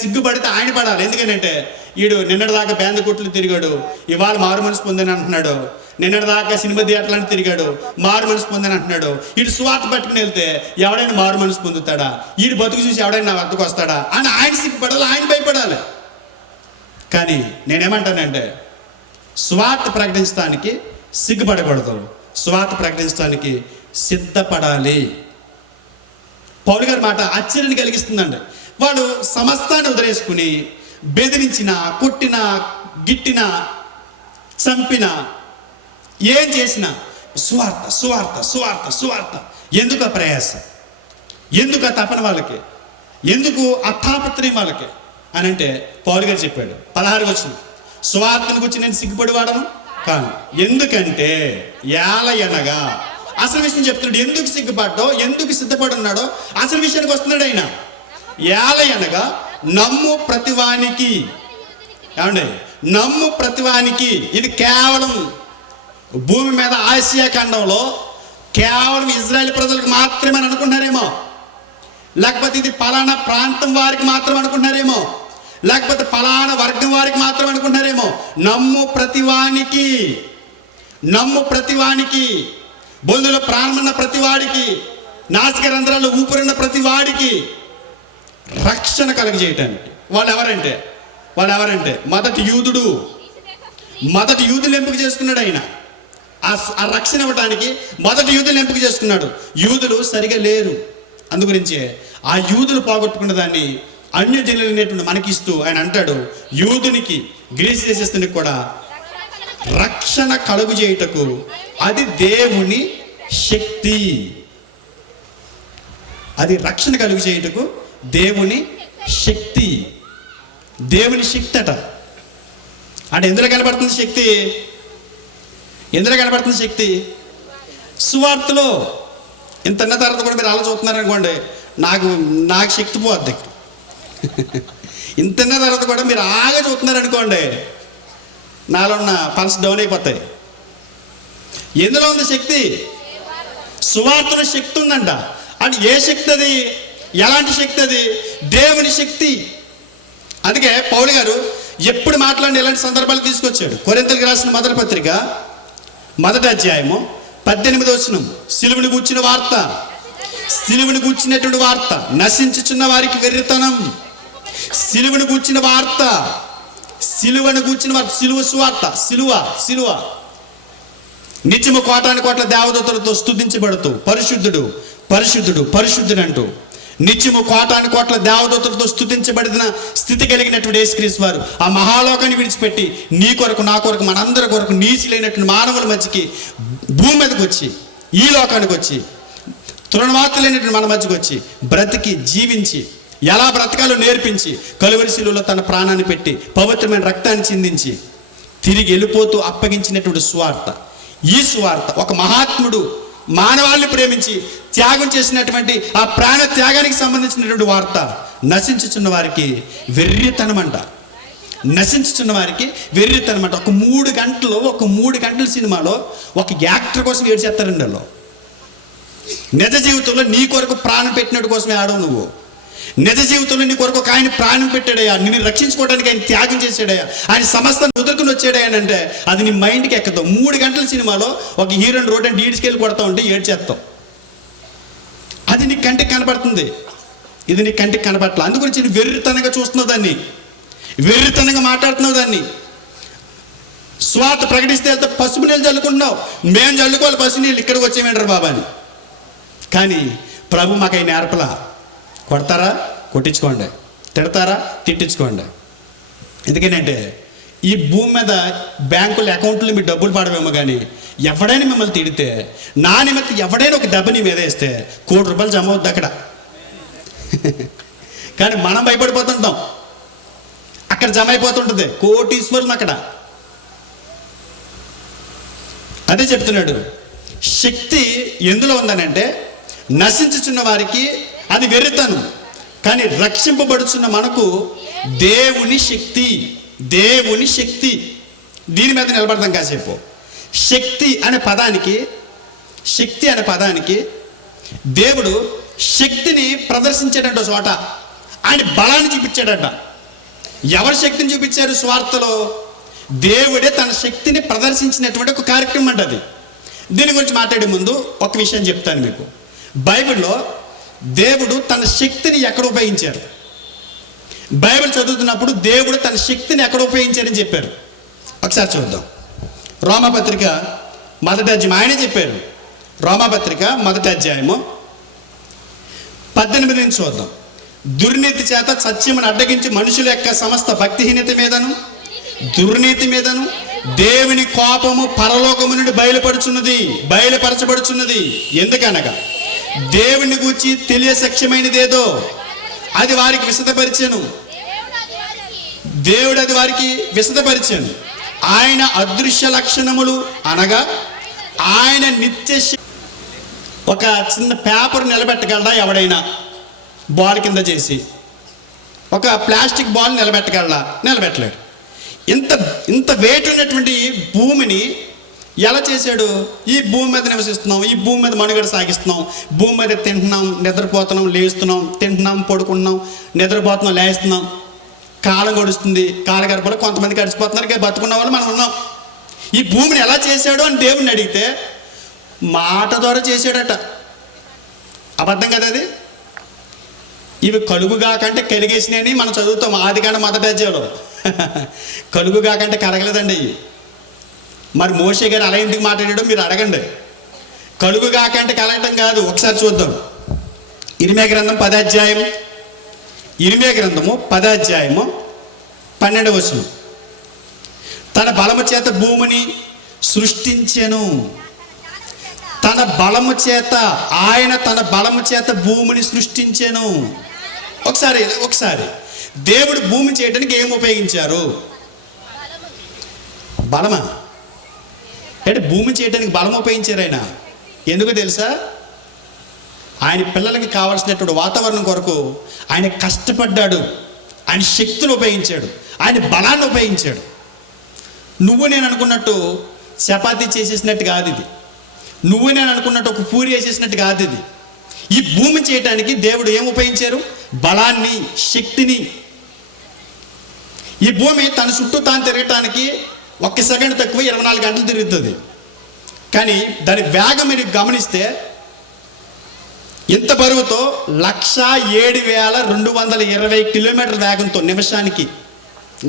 సిగ్గుపడితే ఆయన పడాలి. ఎందుకంటే వీడు నిన్నటిదాకా బ్యాండ్ కొట్లు తిరిగాడు, ఇవాళ మారు మనసు పొందని అంటున్నాడు. నిన్నటిదాకా సినిమా థియేటర్లను తిరిగాడు, మారు మనసు పొందని అంటున్నాడు. వీడు స్వార్థ పట్టుకుని వెళ్తే ఎవడైనా మారు మనసు పొందుతాడా? వీడు బతుకు చూసి ఎవడైనా నా వద్దకు వస్తాడా అని ఆయన సిగ్గుపడాలి, ఆయన భయపడాలి. కానీ నేనేమంటానంటే సువార్త ప్రకటించడానికి సిగ్గుపడకూడదు, సువార్త ప్రకటించడానికి సిద్ధపడాలి. పౌలు గారి మాట ఆశ్చర్యాన్ని కలిగిస్తుందండి. వాడు సమస్తాన్ని వదిలేసుకుని బెదిరించిన, కొట్టిన, గిట్టిన, చంపిన, ఏం చేసినా సువార్త సువార్త సువార్త సువార్త. ఎందుకు ఆ ప్రయాసం, ఎందుకు ఆ తపన వాళ్ళకి, ఎందుకు ఆ తాపత్రయం వాళ్ళకి అని అంటే పౌలు గారు చెప్పాడు 16 వచనం, సువార్తను గురించి నేను సిగ్గుపడివాడను కాను. ఎందుకంటే ఏలయనగా, అసలు విషయం చెప్తున్నాడు. ఎందుకు సిగ్గుపడ్డో, ఎందుకు సిద్ధపడున్నాడో అసలు విషయానికి వస్తున్నాడు ఆయన. ఏలయనగా నమ్ము ప్రతివానికి, ఏమండి, నమ్ము ప్రతివానికి. ఇది కేవలం భూమి మీద ఆసియా ఖండంలో కేవలం ఇజ్రాయెల్ ప్రజలకు మాత్రమే అనుకుంటున్నారేమో, లేకపోతే ఇది పలానా ప్రాంతం వారికి మాత్రం అనుకుంటున్నారేమో, లేకపోతే పలానా వర్గం వారికి మాత్రం అనుకుంటున్నారేమో. నమ్ము ప్రతివానికి, నమ్ము ప్రతివానికి, బొందులో ప్రాణమున్న ప్రతివాడికి, నాసిక రంధ్రాల్లో ఊపిరున్న ప్రతివాడికి రక్షణ కలుగజేయటానికి. వాళ్ళు ఎవరంటే మొదటి యూదులు ఎంపిక చేసుకున్నాడు ఆయన. ఆ రక్షణ ఇవ్వడానికి మొదటి యూదులు ఎంపిక చేసుకున్నాడు. యూదులు సరిగా లేరు, అందుగురించే ఆ యూదులు పోగొట్టుకున్న దాన్ని అన్యజనులైనటువంటి మనకిస్తూ ఆయన అంటాడు, యూదునికి, గ్రీసు దేశస్తునికి కూడా రక్షణ కలుగు చేయుటకు అది దేవుని శక్తి. అది రక్షణ కలుగు చేయుటకు దేవుని శక్తి. దేవుని శక్తి అట. అంటే ఎందులో కనబడుతుంది శక్తి? ఎందులో కనబడుతుంది శక్తి? సువార్తలో. ఇంత అన్న తర్వాత కూడా మీరు అలా చూస్తున్నారనుకోండి, నాకు శక్తి పోద్ది. ఇంత అన్న తర్వాత కూడా మీరు ఆగా చూస్తున్నారనుకోండి, నాలో ఉన్న పల్స్ డౌన్ అయిపోతాయి. ఎందులో ఉంది శక్తి? సువార్తలో శక్తి ఉందంట. అంటే ఏ శక్తి అది? ఎలాంటి శక్తి అది? దేవుని శక్తి. అందుకే పౌలు గారు ఎప్పుడు మాట్లాడిన ఇలాంటి సందర్భాలు తీసుకొచ్చాడు. కొరింథీయులకు రాసిన మొదటి పత్రిక 1వ అధ్యాయము 18వ వచనం, సిలువను గూర్చిన వార్త, సిలువను గూర్చినటువంటి వార్త నశించుచున్న వారికి వెర్రితనం. సిలువను గూర్చిన వార్త, సిలువను గూర్చిన వార్త, సిలువ సువార్త, సిలువ నిత్యము కోటాను కోట్ల దేవదూతలతో స్తుతించబడుతూ పరిశుద్ధుడు పరిశుద్ధుడు పరిశుద్ధుడు అంటూ నిత్యము కోటాను కోట్ల దేవదూతలతో స్తుతించబడిన స్థితి కలిగినటువంటి యేసుక్రీస్తు వారు ఆ మహాలోకాన్ని విడిచిపెట్టి నీ కొరకు, నా కొరకు, మనందరి కొరకు నీచిలైనటువంటి మానవుల మధ్యకి భూమి మీదకి వచ్చి, ఈ లోకానికి వచ్చి, తృణమాత్రులైనటువంటి మన మధ్యకి వచ్చి బ్రతికి జీవించి ఎలా బ్రతకాలో నేర్పించి కలువరి శిలువలో తన ప్రాణాన్ని పెట్టి పవిత్రమైన రక్తాన్ని చిందించి తిరిగి వెళ్ళిపోతూ అప్పగించినటువంటి సువార్త. ఈ సువార్త ఒక మహాత్ముడు మానవాళ్ళని ప్రేమించి త్యాగం చేసినటువంటి ఆ ప్రాణ త్యాగానికి సంబంధించినటువంటి వార్త. నశించుచున్న వారికి వెర్రితనమంట, నశించుచున్న వారికి వెర్రితనమంట. ఒక 3 గంటల సినిమాలో ఒక యాక్టర్ కోసం ఏడు చేస్తారండి వాళ్ళు. నిజ జీవితంలో నీ కొరకు ప్రాణం పెట్టినట్టు కోసమే ఆడవు నువ్వు. నిజ జీవితంలో నీ కొరకు ఒక ఆయన ప్రాణం పెట్టాడయ్యా, నిన్ను రక్షించుకోవడానికి ఆయన త్యాగం చేశాడయ్యా, ఆయన సమస్తాన్ని వదులుకుని వచ్చాడయ్యా అంటే అది నీ మైండ్కి ఎక్కదు. 3 గంటల సినిమాలో ఒక హీరోని రోడ్ అంటే ఈడ్చుకెళ్ళి కొడతా ఉంటే ఏడ్చేస్తావు. అది నీ కంటికి కనబడుతుంది, ఇది నీ కంటికి కనబడట్లా. అందుగురించి నేను వెర్రితనంగా చూస్తున్నావు దాన్ని, వెర్రితనంగా మాట్లాడుతున్నావు దాన్ని. స్వార్థ ప్రకటిస్తే వెళ్తే పసుపు నీళ్ళు చల్లుకుంటున్నావు. మేము చల్లుకోవాలి పసుపు నీళ్ళు, ఇక్కడికి వచ్చేమేంటారు బాబా అని. కానీ ప్రభు మాకు అవి నేర్పలా. కొడతారా కొట్టించుకోండి, తిడతారా తిట్టించుకోండి. ఎందుకంటే ఈ భూమి మీద బ్యాంకుల అకౌంట్లో మీ డబ్బులు పడవేమో, కానీ ఎవడైనా మిమ్మల్ని తిడితే నా నిమిత్తం ఎవడైనా ఒక దెబ్బ నీ మీద వేస్తే ₹1 కోటి జమ అవుద్ది అక్కడ. కానీ మనం భయపడిపోతుంటాం, అక్కడ జమ అయిపోతుంటుంది కోటీశ్వరులు అక్కడ. అదే చెప్తున్నాడు, శక్తి ఎందులో ఉందనంటే నశించుచున్న వారికి అది వెర్రితనం, కానీ రక్షింపబడుచున్న మనకు దేవుని శక్తి. దేవుని శక్తి. దీని మీద నిలబడతాం కాసేపు. శక్తి అనే పదానికి దేవుడు శక్తిని ప్రదర్శించేటంట చోట ఆయన బలాన్ని చూపించాడట. ఎవరి శక్తిని చూపించారు? స్వార్థలో దేవుడే తన శక్తిని ప్రదర్శించినటువంటి ఒక కార్యక్రమం అంట అది. దీని గురించి మాట్లాడే ముందు ఒక విషయం చెప్తాను మీకు. బైబిల్లో దేవుడు తన శక్తిని ఎక్కడ ఉపయోగించారు? బైబిల్ చదువుతున్నప్పుడు దేవుడు తన శక్తిని ఎక్కడ ఉపయోగించారని చెప్పారు. ఒకసారి చూద్దాం. రోమాపత్రిక మొదటి అధ్యాయం ఆయనే చెప్పారు. రోమాపత్రిక మొదటి అధ్యాయము 18 నుంచి చూద్దాం. దుర్నీతి చేత సత్యమును అడ్డగించి మనుషుల యొక్క సమస్త భక్తిహీనత మీదను దుర్నీతి మీదను దేవుని కోపము పరలోకము నుండి బయలుపరచబడుచున్నది. ఎందుకనగా దేవుని గూర్చి తెలియసఖ్యమైనదేదో అది వారికి విశదపరిచెను. దేవుడు అది వారికి విశదపరిచెను. ఆయన అదృశ్య లక్షణములు అనగా ఆయన ఒక చిన్న పేపర్ నిలబెట్టగలడా ఎవడైనా? బాల్ కింద చేసి ఒక ప్లాస్టిక్ బాల్ నిలబెట్టగలడా? నిలబెట్టలేడు. ఇంత వెయిట్ ఉన్నటువంటి భూమిని ఎలా చేశాడు? ఈ భూమి మీద నివసిస్తున్నాం, ఈ భూమి మీద మనుగడ సాగిస్తున్నాం, భూమి మీద తింటున్నాం, నిద్రపోతున్నాం, లేస్తున్నాం, తింటున్నాం, పడుకుంటున్నాం, నిద్రపోతున్నాం, లేస్తున్నాం, కాలం గడుస్తుంది, కాలగర్భలో కొంతమంది గడిచిపోతున్నారు, బతుకున్న వాళ్ళు మనం ఉన్నాం. ఈ భూమిని ఎలా చేశాడు అని దేవుణ్ణి అడిగితే మాట ద్వారా చేశాడట. అబద్ధం కదా అది? ఇవి కలుగుగా కంటే కలిగేసినాయని మనం చదువుతాం ఆదికాండం మొదటి అధ్యాయంలో. కలుగుగా కంటే కలగలేదండి అవి. మరి మోషే గారు అలా ఎందుకు మాట్లాడాడో మీరు అడగండి. కలుగుగా కంటే కలగటం కాదు. ఒకసారి చూద్దాం. ఇర్మియా గ్రంథం 10వ అధ్యాయం, ఇర్మియా గ్రంథము 10వ అధ్యాయము 12వ వచనం. తన బలము చేత భూమిని సృష్టించెను. తన బలము చేత, ఆయన తన బలము చేత భూమిని సృష్టించెను. ఒకసారి దేవుడు భూమి చేయడానికి ఏం ఉపయోగించారు? బలమా? అంటే భూమి చేయడానికి బలం ఉపయోగించారు ఆయన. ఎందుకు తెలుసా? ఆయన పిల్లలకి కావాల్సినటువంటి వాతావరణం కొరకు ఆయన కష్టపడ్డాడు, ఆయన శక్తిని ఉపయోగించాడు, ఆయన బలాన్ని ఉపయోగించాడు. నువ్వు నేను అనుకున్నట్టు చపాతీ చేసేసినట్టు కాదు ఇది. నువ్వు నేను అనుకున్నట్టు ఒక పూరి వేసేసినట్టు కాదు ఇది. ఈ భూమి చేయటానికి దేవుడు ఏం ఉపయోగించారు? బలాన్ని, శక్తిని. ఈ భూమి తన చుట్టూ తాను తిరగటానికి 1 సెకండ్ తక్కువ 24 గంటలు తిరుగుతుంది. కానీ దాని వేగం మీరు గమనిస్తే ఇంత బరువుతో 107,220 కిలోమీటర్ల వేగంతో నిమిషానికి,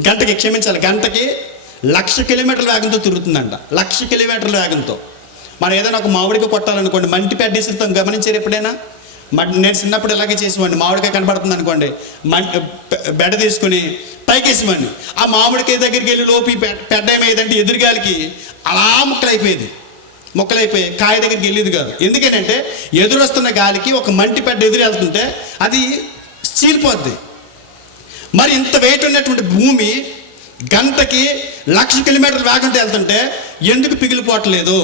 గంటకి 1,00,000 కిలోమీటర్ల వేగంతో తిరుగుతుందంట. 1,00,000 కిలోమీటర్ల వేగంతో. మనం ఏదైనా ఒక మామిడికాయ కొట్టాలనుకోండి, మంటి పెట్టేసిస్తాం. గమనించారు ఎప్పుడైనా? నేను చిన్నప్పుడు ఇలాగే చేసేవాడిని. మామిడికాయ కనబడుతుంది అనుకోండి, బెడ తీసుకుని పైకేసేవాడిని. ఆ మామిడికాయ దగ్గరికి వెళ్ళి లోపి పెద్ద ఏమయ్యేదంటే ఎదురుగాలికి అలా ముక్కలైపోయి కాయ దగ్గరికి వెళ్ళేది కాదు. ఎందుకనంటే ఎదురొస్తున్న గాలికి ఒక మంటి పెద్ద ఎదురు వెళ్తుంటే అది చీలిపోద్ది. మరి ఇంత వెయిట్ ఉన్నటువంటి భూమి గంటకి 1,00,000 కిలోమీటర్ల వేగంతో వెళ్తుంటే ఎందుకు పిగిలిపోవట్లేదు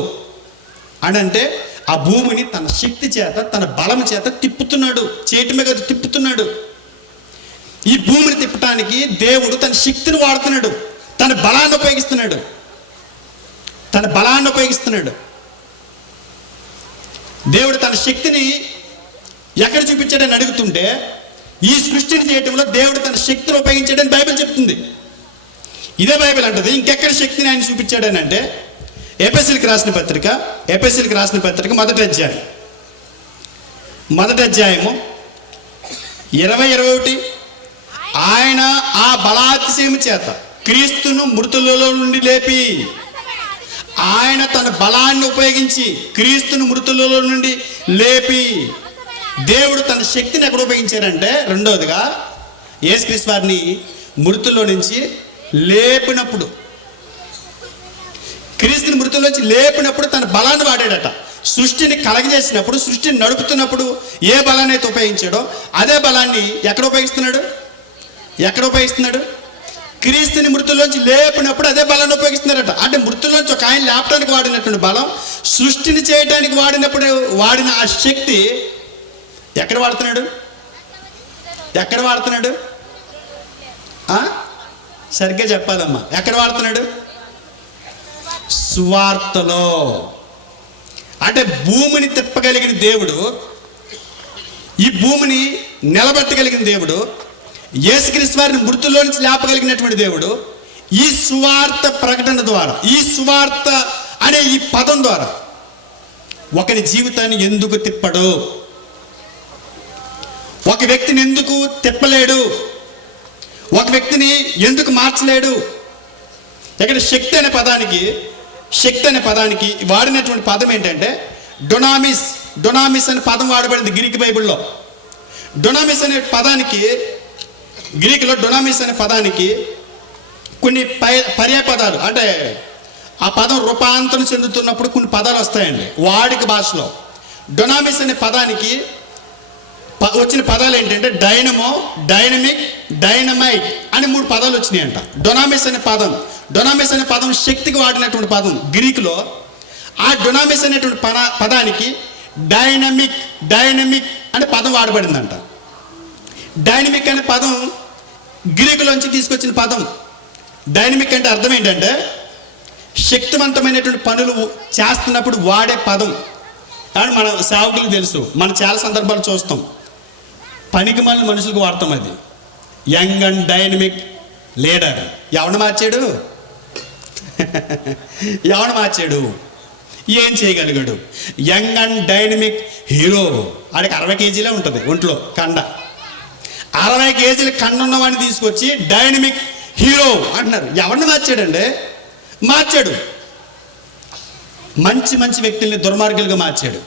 అని అంటే ఆ భూమిని తన శక్తి చేత, తన బలం చేత తిప్పుతున్నాడు, చేతి మీద తిప్పుతున్నాడు. ఈ భూమిని తిప్పటానికి దేవుడు తన శక్తిని వాడుతున్నాడు, తన బలాన్ని ఉపయోగిస్తున్నాడు. దేవుడు తన శక్తిని ఎక్కడ చూపించాడని అడుగుతుంటే ఈ సృష్టిని చేయటంలో దేవుడు తన శక్తిని ఉపయోగించాడని బైబిల్ చెప్తుంది. ఇదే బైబిల్ అంటది ఇంకెక్కడ శక్తిని ఆయన చూపించాడని అంటే ఎఫెసీయులకు రాసిన పత్రిక మొదటి అధ్యాయము 20-21. ఆయన ఆ బలాతిశయము చేత క్రీస్తును మృతులలో నుండి లేపి, ఆయన తన బలాన్ని ఉపయోగించి క్రీస్తును మృతులలో నుండి లేపి, దేవుడు తన శక్తిని ఎక్కడ ఉపయోగించారంటే రెండోదిగా యేసుక్రీస్తు వారిని మృతుల్లో నుంచి లేపినప్పుడు, క్రీస్తుని మృతుల్లోంచి లేపినప్పుడు తన బలాన్ని వాడాడట. సృష్టిని కలగజేసినప్పుడు, సృష్టిని నడుపుతున్నప్పుడు ఏ బలాన్ని అయితే ఉపయోగించాడో అదే బలాన్ని ఎక్కడ ఉపయోగిస్తున్నాడు? క్రీస్తుని మృతుల్లోంచి లేపినప్పుడు అదే బలాన్ని ఉపయోగిస్తున్నారట. అంటే మృతుల్లోంచి ఒక ఆయన లేపడానికి వాడినటువంటి బలం, సృష్టిని చేయడానికి వాడిన ఆ శక్తి ఎక్కడ వాడుతున్నాడు? సరిగ్గా చెప్పాలమ్మా. ఎక్కడ వాడుతున్నాడు? సువార్తలో. అంటే భూమిని తిప్పగలిగిన దేవుడు, ఈ భూమిని నిలబెట్టగలిగిన దేవుడు, యేసుక్రీస్తు వారిని మృతుల్లో నుంచి లేపగలిగినటువంటి దేవుడు ఈ సువార్త ప్రకటన ద్వారా, ఈ సువార్త అనే ఈ పదం ద్వారా ఒకరి జీవితాన్ని ఎందుకు తిప్పడు, ఒక వ్యక్తిని ఎందుకు తిప్పలేడు, ఒక వ్యక్తిని ఎందుకు మార్చలేడు? ఇక్కడ శక్తి అనే పదానికి వాడినటువంటి పదం ఏంటంటే డొనామిస్ అనే పదం వాడబడింది గ్రీక్ బైబిల్లో. డొనామిస్ అనే పదానికి, గ్రీకులో డొనామిస్ అనే పదానికి కొన్ని పర్యాయ పదాలు, అంటే ఆ పదం రూపాంతరం చెందుతున్నప్పుడు కొన్ని పదాలు వస్తాయండి వాడిక భాషలో. డొనామిస్ అనే పదానికి వచ్చిన పదాలు ఏంటంటే డైనమో, డైనమిక్, డైనమైట్ అని 3 పదాలు వచ్చినాయంట. డొనామిస్ అనే పదం శక్తికి వాడినటువంటి పదం గ్రీకులో. ఆ డొనామిస్ అనేటువంటి పదానికి డైనమిక్ అనే పదం వాడబడిందంట. డైనమిక్ అనే పదం గ్రీకులోంచి తీసుకొచ్చిన పదం. డైనమిక్ అంటే అర్థం ఏంటంటే శక్తివంతమైనటువంటి పనులు చేస్తున్నప్పుడు వాడే పదం. కానీ మన సేవకులకు తెలుసు, మనం చాలా సందర్భాలు చూస్తాం, పనికి మళ్ళీ మనుషులకు వాడతాం. అది యంగ్ అండ్ డైనమిక్ లీడర్. ఎవరిని మార్చాడు? ఏం చేయగలిగాడు? Young and dynamic hero. ఆడికి 60 కేజీలే ఉంటుంది ఒంట్లో కండ. 60 కేజీల కండ ఉన్నవాడిని తీసుకొచ్చి డైనమిక్ హీరో అంటున్నారు. ఎవరిని మార్చాడండి? మార్చాడు. మంచి వ్యక్తుల్ని దుర్మార్గులుగా మార్చాడు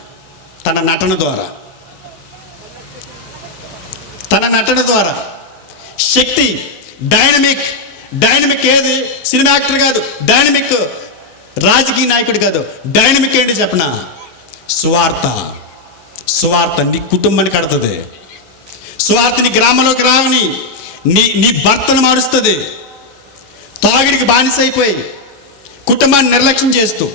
తన నటన ద్వారా. శక్తి డైనమిక్ ఏది? సినిమా యాక్టర్ కాదు, డైనమిక్ రాజకీయ నాయకుడు కాదు. డైనమిక్ ఏంటి చెప్పనా? సువార్త నీ కుటుంబాన్ని కడుతుంది. సువార్త నీ గ్రామంలోకి రావని నీ భర్తను మారుస్తుంది. తాగుడికి బానిస అయిపోయి కుటుంబాన్ని నిర్లక్ష్యం చేస్తూ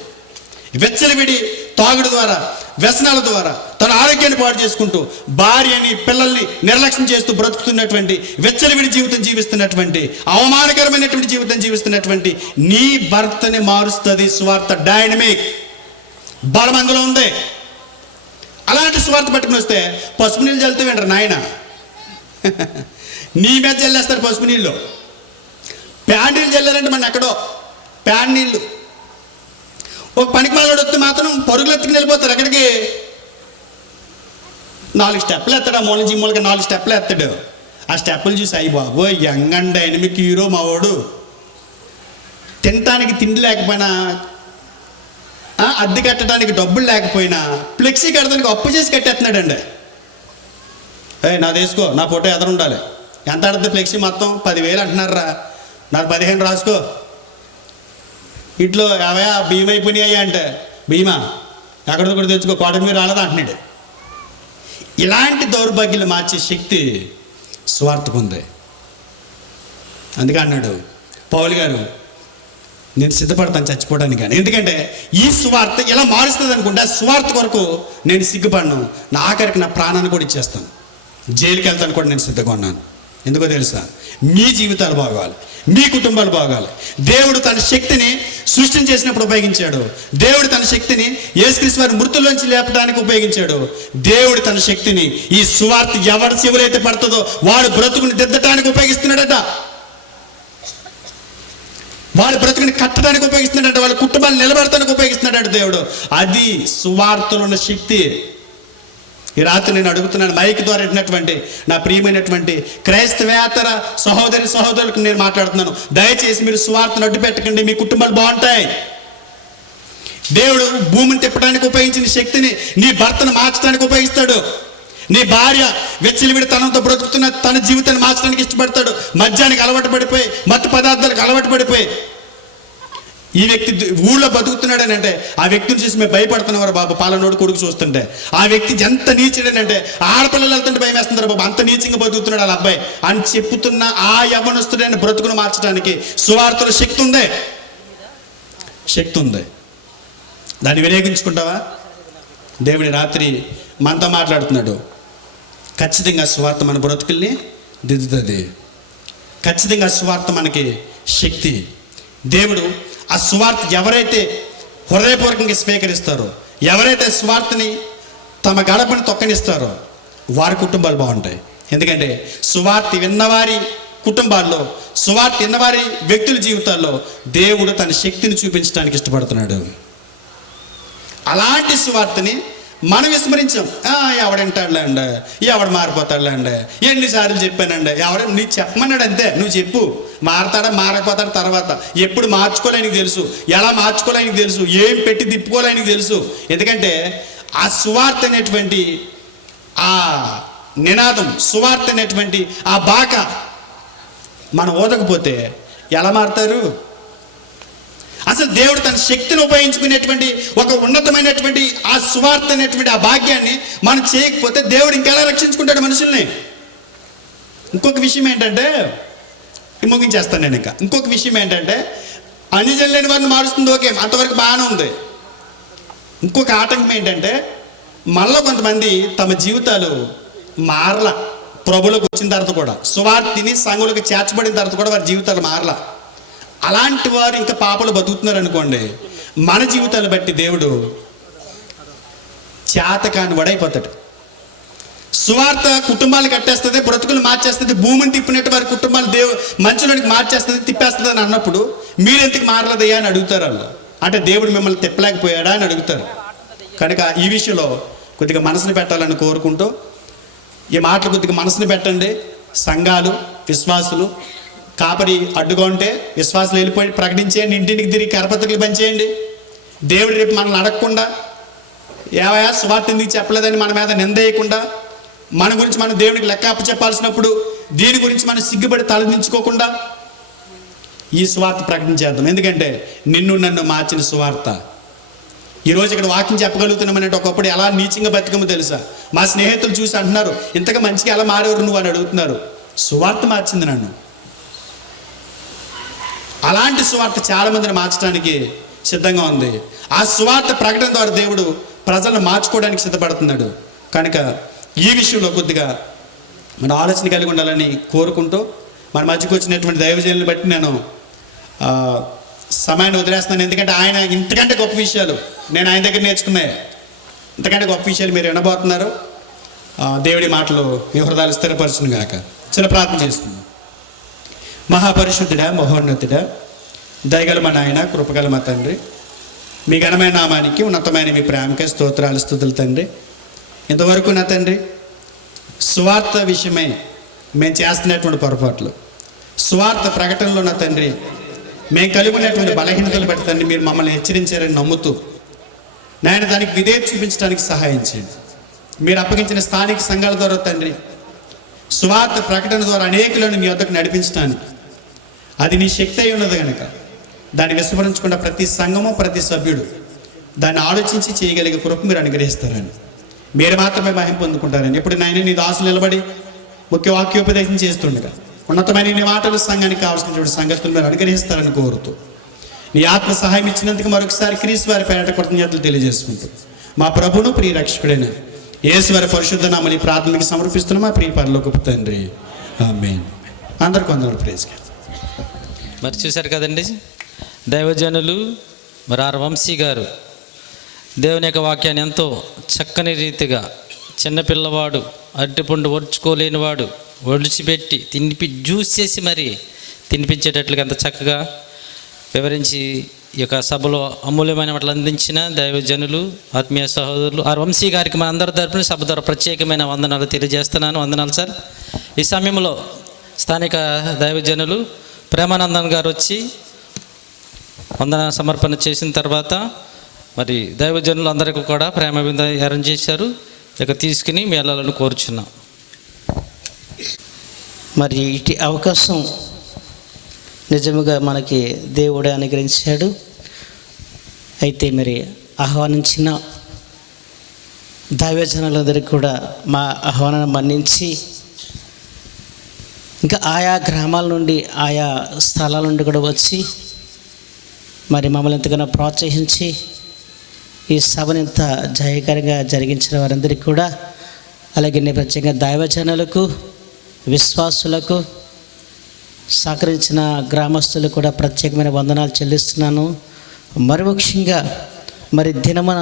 వెచ్చలవిడి తాగుడు ద్వారా, వ్యసనాల ద్వారా తన ఆరోగ్యాన్ని పాడు చేసుకుంటూ భార్యని, పిల్లల్ని నిర్లక్ష్యం చేస్తూ బ్రతుకుతున్నటువంటి, వెచ్చలవిడి జీవితం జీవిస్తున్నటువంటి, అవమానకరమైనటువంటి జీవితం జీవిస్తున్నటువంటి నీ భర్తని మారుస్తుంది సువార్త. డైనమిక్ బలం అందులో ఉంది. అలాంటి సువార్త పట్టుకుని వస్తే పసుపు నీళ్ళు చల్లుతూ వింటారు నాయన. నీ మీద చల్లేస్తారు పసుపు నీళ్ళు. ప్యాడ్ నీళ్ళు చల్లారంటే మన ఎక్కడో ప్యాడ్ నీళ్ళు. ఒక పనికి మాలోడు వస్తే మాత్రం పరుగులు ఎత్తుకుని వెళ్ళిపోతారు. ఎక్కడికి? 4 స్టెప్పులు ఎత్తాడు. ఆ మూల నుంచి మూలకి 4 స్టెప్పులు ఎత్తాడు. ఆ స్టెప్పులు చూసి అయ్యి బాబు యంగ్ అండ్ డైనమిక్ హీరో మావాడు. తినటానికి తిండి లేకపోయినా, అద్దె కట్టడానికి డబ్బులు లేకపోయినా, ఫ్లెక్సీ కట్టడానికి అప్పు చేసి కట్టేస్తున్నాడండి. నాది వేసుకో, నా ఫోటో ఎదురు ఉండాలి. ఎంత ఆడుతుంది ఫ్లెక్సీ? మొత్తం 10,000 అంటున్నారా? నాకు 15 రాసుకో. ఇంట్లో 50 బియ్యం అయిపోయినాయి అంటే బియ్యమా ఎక్కడితో కూడా తెచ్చుకో, కోట మీద రాలేదు అంటున్నాడు. ఇలాంటి దౌర్భాగ్యాలు మార్చే శక్తి స్వార్థకు ఉంది. అందుకే అన్నాడు పౌలు గారు, నేను సిద్ధపడతాను చచ్చిపోవడానికి కానీ. ఎందుకంటే ఈ స్వార్థ ఇలా మారుస్తుంది అనుకుంటే ఆ స్వార్థ కొరకు నేను సిగ్గుపడను. నా ఆఖరికి నా ప్రాణాన్ని కూడా ఇచ్చేస్తాను. జైలుకి వెళ్తాను కూడా నేను సిద్ధంగా ఉన్నాను. ఎందుకో తెలుసా? మీ జీవితాలు బాగోవాలి, మీ కుటుంబాలు బాగాలి. దేవుడు తన శక్తిని సృష్టిని చేసినప్పుడు ఉపయోగించాడు. దేవుడు తన శక్తిని యేసుక్రీస్తు వారి మృతుల్లోంచి లేపడానికి ఉపయోగించాడు. దేవుడు తన శక్తిని ఈ సువార్త ఎవరి చెవులైతే పడుతుందో వాడు బ్రతుకుని దిద్దటానికి ఉపయోగిస్తున్నాడట. వాళ్ళ బ్రతుకుని కట్టడానికి ఉపయోగిస్తున్నాడట. వాళ్ళ కుటుంబాలు నిలబెడటానికి ఉపయోగిస్తున్నాడట దేవుడు. అది సువార్తలో ఉన్న శక్తి. ఈ రాత్రి నేను అడుగుతున్నాను, మైక్ ద్వారా విన్నటువంటి నా ప్రియమైనటువంటి క్రైస్తవేతర సహోదరులకు నేను మాట్లాడుతున్నాను. దయచేసి మీరు సువార్తను అడ్డు పెట్టకండి, మీ కుటుంబాలు బాగుంటాయి. దేవుడు భూమిని తిప్పడానికి ఉపయోగించిన శక్తిని నీ భర్తను మార్చడానికి ఉపయోగిస్తాడు. నీ భార్య వెచ్చలివిడి తనంతో బ్రతుకుతున్న తన జీవితాన్ని మార్చడానికి ఇష్టపడతాడు. మద్యానికి అలవాటు పడిపోయి, మత్తు పదార్థాలకు అలవాటు పడిపోయి ఈ వ్యక్తి ఊళ్ళో బతుకుతున్నాడని అంటే ఆ వ్యక్తిని చూసి మేము భయపడుతున్నవారు బాబు. పాలనోడు కొడుకు చూస్తుంటే ఆ వ్యక్తి ఎంత నీచుడనంటే ఆడపిల్లలు వెళ్తుంటే భయం వేస్తున్నారు బాబు, అంత నీచంగా బతుకుతున్నాడు వాళ్ళ అబ్బాయి అని చెప్పుతున్న ఆ యవ్వనస్తుడైన బ్రతుకును మార్చడానికి సువార్తలో శక్తి ఉంది. దాన్ని వినియోగించుకుంటావా? దేవుడి రాత్రి మనతో మాట్లాడుతున్నాడు. ఖచ్చితంగా సువార్త మన బ్రతుకుల్ని దిద్దుతుంది. ఖచ్చితంగా సువార్త మనకి శక్తి. దేవుడు ఆ సువార్త ఎవరైతే హృదయపూర్వకంగా స్వీకరిస్తారో, ఎవరైతే సువార్తని తమ గడపని తొక్కనిస్తారో వారి కుటుంబాలు బాగుంటాయి. ఎందుకంటే సువార్త విన్నవారి కుటుంబాల్లో, సువార్త విన్నవారి వ్యక్తుల జీవితాల్లో దేవుడు తన శక్తిని చూపించడానికి ఇష్టపడుతున్నాడు. అలాంటి సువార్తని మనం విస్మరించాం. ఎవడంటాడులేండి, ఎవడు మారిపోతాడులేండి, ఎన్నిసార్లు చెప్పానండి, నీ చెప్పమన్నాడు అంతే, నువ్వు చెప్పు. మారతాడా మారకపోతాడా తర్వాత. ఎప్పుడు మార్చుకోలేనికి తెలుసు, ఎలా మార్చుకోలేనికి తెలుసు, ఏం పెట్టి తిప్పుకోలేనికి తెలుసు. ఎందుకంటే ఆ సువార్త అనేటువంటి ఆ నినాదం, సువార్త అనేటువంటి ఆ బాక మనం ఓదకపోతే ఎలా మారుతారు? అసలు దేవుడు తన శక్తిని ఉపయోగించుకునేటువంటి ఒక ఉన్నతమైనటువంటి ఆ సువార్త అనేటువంటి ఆ భాగ్యాన్ని మనం చేయకపోతే దేవుడు ఇంకెలా రక్షించుకుంటాడు మనుషుల్ని? ఇంకొక విషయం ఏంటంటే, ముగించేస్తాను నేను. ఇంకొక విషయం ఏంటంటే, అన్యజనులు లేని వారిని మారుస్తుంది, ఓకే, అంతవరకు బాగానే ఉంది. ఇంకొక ఆటంకం ఏంటంటే, మళ్ళీ కొంతమంది తమ జీవితాలు మారల. ప్రభులకు వచ్చిన తర్వాత కూడా, సువార్తిని సంఘులకు చేర్చబడిన తర్వాత కూడా వారి జీవితాలు మారల. అలాంటి వారు ఇంకా పాపలు బతుకుతున్నారు అనుకోండి, మన జీవితాలు బట్టి దేవుడు చేతకాని వడైపోతాడు. సువార్త కుటుంబాలు కట్టేస్తుంది, బ్రతుకులు మార్చేస్తుంది, భూమిని తిప్పినట్టు వారి కుటుంబాలు మంచులోనికి మార్చేస్తుంది, తిప్పేస్తుంది అని అన్నప్పుడు మీరెందుకు మారలేదయ్యా అని అడుగుతారు వాళ్ళు. అంటే దేవుడు మిమ్మల్ని తిప్పలేకపోయాడా అని అడుగుతారు. కనుక ఈ విషయంలో కొద్దిగా మనసుని పెట్టాలని కోరుకుంటూ, ఈ మాటలు కొద్దిగా మనసుని పెట్టండి. సంఘాలు, విశ్వాసులు, కాపరి అడ్డుగా ఉంటే విశ్వాసులు వెళ్ళిపోయి ప్రకటించేయండి, ఇంటింటికి తిరిగి కరపత్రికలు పంచేయండి. దేవుడు రేపు మనల్ని అడగకుండా, ఏవయా సువార్త ఎందుకు చెప్పలేదని మన మీద నిందేయకుండా, మన గురించి మనం దేవుడికి లెక్క అప్పచెప్పాల్సినప్పుడు దీని గురించి మనం సిగ్గుపడి తలదించుకోకుండా ఈ సువార్త ప్రకటించేద్దాం. ఎందుకంటే నిన్ను నన్ను మార్చిన సువార్త. ఈరోజు ఇక్కడ వాక్యం చెప్పగలుగుతున్నామనంటే ఒకప్పుడు ఎలా నీచంగా బతికమో తెలుసా? మా స్నేహితులు చూసి అంటున్నారు, ఇంతగా మంచిగా ఎలా మారేవారు నువ్వు అని అడుగుతున్నారు. సువార్త మార్చింది నన్ను. అలాంటి సువార్త చాలా మందిని మార్చడానికి సిద్ధంగా ఉంది. ఆ సువార్త ప్రకటన ద్వారా దేవుడు ప్రజలను మార్చుకోవడానికి సిద్ధపడుతున్నాడు. కనుక ఈ విషయంలో కొద్దిగా మన ఆలోచన కలిగి ఉండాలని కోరుకుంటూ, మన మధ్యకు వచ్చినటువంటి దైవజనులను బట్టి నేను సమయాన్ని వదిలేస్తున్నాను. ఎందుకంటే ఆయన ఇంతకంటే గొప్ప విషయాలు నేను ఆయన దగ్గర నేర్చుకున్నాయి. ఇంతకంటే గొప్ప విషయాలు మీరు వినబోతున్నారు. దేవుడి మాటలు మీ హృదయాలు స్థిరపరచును గాక. చిన్న ప్రార్థన చేసుకుందాం. మహాపరిశుద్ధుడా, మహోన్నతుడా, దయగల మా నాయన, కృపగల మా తండ్రి, మీ ఘనమైన నామానికి, ఉన్నతమైన మీ ప్రేమకే స్తోత్రాలు, స్తుతులు తండ్రి. ఇంతవరకు నా తండ్రి సువార్త విషయమై మేము చేస్తున్నటువంటి పొరపాట్లు, సువార్త ప్రకటనలో నా తండ్రి మేము కలిగి ఉన్నటువంటి బలహీనతలు బట్టి తండ్రి మీరు మమ్మల్ని హెచ్చరించారని నమ్ముతూ నాయన దానికి విధేయత చూపించడానికి సహాయం చేయండి. మీరు అప్పగించిన స్థానిక సంఘాల ద్వారా తండ్రి సువార్త ప్రకటన ద్వారా అనేకులను మీ వద్దకు నడిపించడానికి అది నీ శక్తి అయి ఉన్నది కనుక దాన్ని విస్మరించకుండా ప్రతి సంఘము, ప్రతి సభ్యుడు దాన్ని ఆలోచించి చేయగలిగే కృప మీరు అనుగ్రహిస్తారని, మీరు మాత్రమే మహిమ పొందుకుంటారని, ఎప్పుడు నాయన నీ దాసులు నిలబడి ముఖ్య వాక్యోపదేశం చేస్తుండగా ఉన్నతమైన నీ మాటలు సంఘానికి కావాల్సినటువంటి సంగతులు మీరు అనుగ్రహిస్తారని కోరుతూ, నీ ఆత్మ సహాయం ఇచ్చినందుకు మరొకసారి క్రీస్తు వారి పేరట కృతజ్ఞతలు తెలియజేసుకుంటూ, మా ప్రభును ప్రియ రక్షకుడైన యేసు వారి పరిశుద్ధ నామమున ప్రార్థనకి సమర్పిస్తున్నాం మా ప్రియ పరలోకపు తండ్రి, ఆమేన్. అందరికీ వందనాలు. Praise God. మరి చూశారు కదండి దైవజనులు మరి ఆర్ వంశీ గారు దేవుని యొక్క వాక్యాన్ని ఎంతో చక్కని రీతిగా, చిన్నపిల్లవాడు అరటిపండు ఒడ్చుకోలేనివాడు ఒడిచిపెట్టి జ్యూస్ చేసి మరి తినిపించేటట్లుగా ఎంత చక్కగా వివరించి ఈ యొక్క సభలో అమూల్యమైన వాటిని అందించిన దైవజనులు, ఆత్మీయ సహోదరులు ఆర్ వంశీ గారికి మన అందరి తరపున సభ ద్వారా ప్రత్యేకమైన వందనాలు తెలియజేస్తున్నాను. వందనాలు సార్. ఈ సమయంలో స్థానిక దైవజనులు ప్రేమానందన్ గారు వచ్చి వందన సమర్పణ చేసిన తర్వాత మరి దైవజనులు అందరికీ కూడా ప్రేమ విందు అరేంజ్ చేశారు. ఇక తీసుకుని మీ వెళ్ళాలని కోరుచున్నాం. మరి ఇటు అవకాశం నిజముగా మనకి దేవుడే అనుగ్రహించాడు. అయితే మరి ఆహ్వానించిన దైవజనులందరికీ కూడా మా ఆహ్వానాన్ని మన్నించి ఇంకా ఆయా గ్రామాల నుండి, ఆయా స్థలాల నుండి కూడా వచ్చి మరి మమ్మల్ని ఎంతగానో ప్రోత్సహించి ఈ సభను ఇంత జయకరంగా జరిగించిన వారందరికీ కూడా, అలాగే నేను ప్రత్యేకంగా దైవజనులకు, విశ్వాసులకు, సహకరించిన గ్రామస్తులకు కూడా ప్రత్యేకమైన వందనాలు చెల్లిస్తున్నాను. మరి ముఖ్యంగా మరి దినమున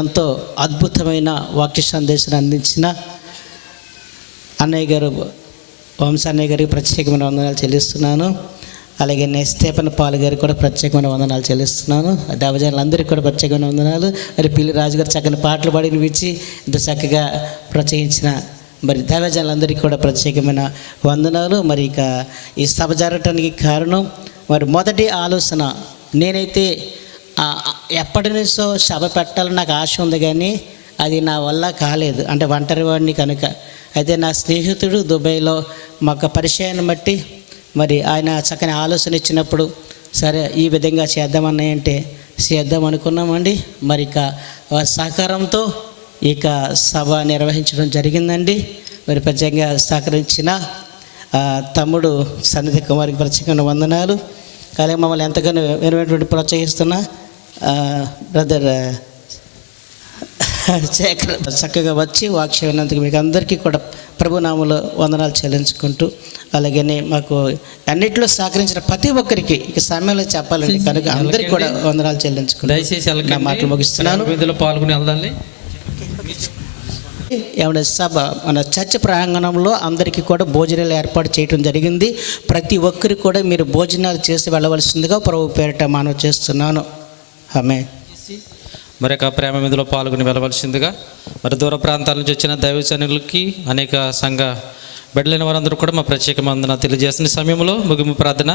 ఎంతో అద్భుతమైన వాక్య సందేశాన్ని అందించిన అన్నయ్య గారు, వంశీ అన్నయ్య గారికి ప్రత్యేకమైన వందనాలు చెల్లిస్తున్నాను. అలాగే స్టీఫెన్ పాల్ గారికి కూడా ప్రత్యేకమైన వందనాలు చెల్లిస్తున్నాను. దేవజనులందరికీ కూడా ప్రత్యేకమైన వందనాలు. మరి పిల్లి రాజు గారు చక్కని పాటలు పాడి వినిపించి ఇంత చక్కగా ప్రోత్సహించిన మరి దేవజనులందరికీ కూడా ప్రత్యేకమైన వందనాలు. మరి ఇక ఈ సభ జరగటానికి కారణం మరి మొదటి ఆలోచన, నేనైతే ఎప్పటి నుంచో సభ పెట్టాలని నాకు ఆశ ఉంది, కానీ అది నా వల్ల కాలేదు. అంటే ఒంటరి వాడిని కనుక. అయితే నా స్నేహితుడు దుబాయ్లో మాకు పరిచయాన్ని బట్టి మరి ఆయన చక్కని ఆలోచన ఇచ్చినప్పుడు సరే ఈ విధంగా చేద్దామన్నాయంటే చేద్దాం అనుకున్నామండి. మరి ఇక వారి సహకారంతో ఇక సభ నిర్వహించడం జరిగిందండి. మరి ప్రత్యేకంగా సహకరించిన తమ్ముడు సన్నిధి కుమార్కి ప్రత్యేకమైన వందనాలు. అలాగే మమ్మల్ని ఎంతగానో వినటువంటి ప్రోత్సహిస్తున్న బ్రదర్ శేఖర్ చక్కగా వచ్చి వాక్యం విన్నందుకు మీకు అందరికీ కూడా ప్రభునామంలో వందనాలు చెల్లించుకుంటూ, అలాగనే మాకు అన్నింటిలో సహకరించిన ప్రతి ఒక్కరికి ఇక సమయంలో చెప్పాలండి కనుక అందరికీ కూడా వందనాలు చెల్లించుకుంటూ దయచేసి నా మాటలు ముగిస్తున్నాను. ఇందులో పాల్గొని వెళ్దాలి. ఏమన్నా సభ మన చర్చ ప్రాంగణంలో అందరికీ కూడా భోజనాలు ఏర్పాటు చేయడం జరిగింది. ప్రతి ఒక్కరికి కూడా మీరు భోజనాలు చేసి వెళ్ళవలసిందిగా ప్రభు పేరిట మనవి చేస్తున్నాను. ఆమె మరి యొక్క ప్రేమ మీదలో పాల్గొని వెళ్ళవలసిందిగా మరి దూర ప్రాంతాల నుంచి వచ్చిన దైవజనులకి అనేక సంఘ బిడ్డలైన వారందరూ కూడా మా ప్రత్యేక వందన తెలియజేసిన సమయంలో ముగింపు ప్రార్థన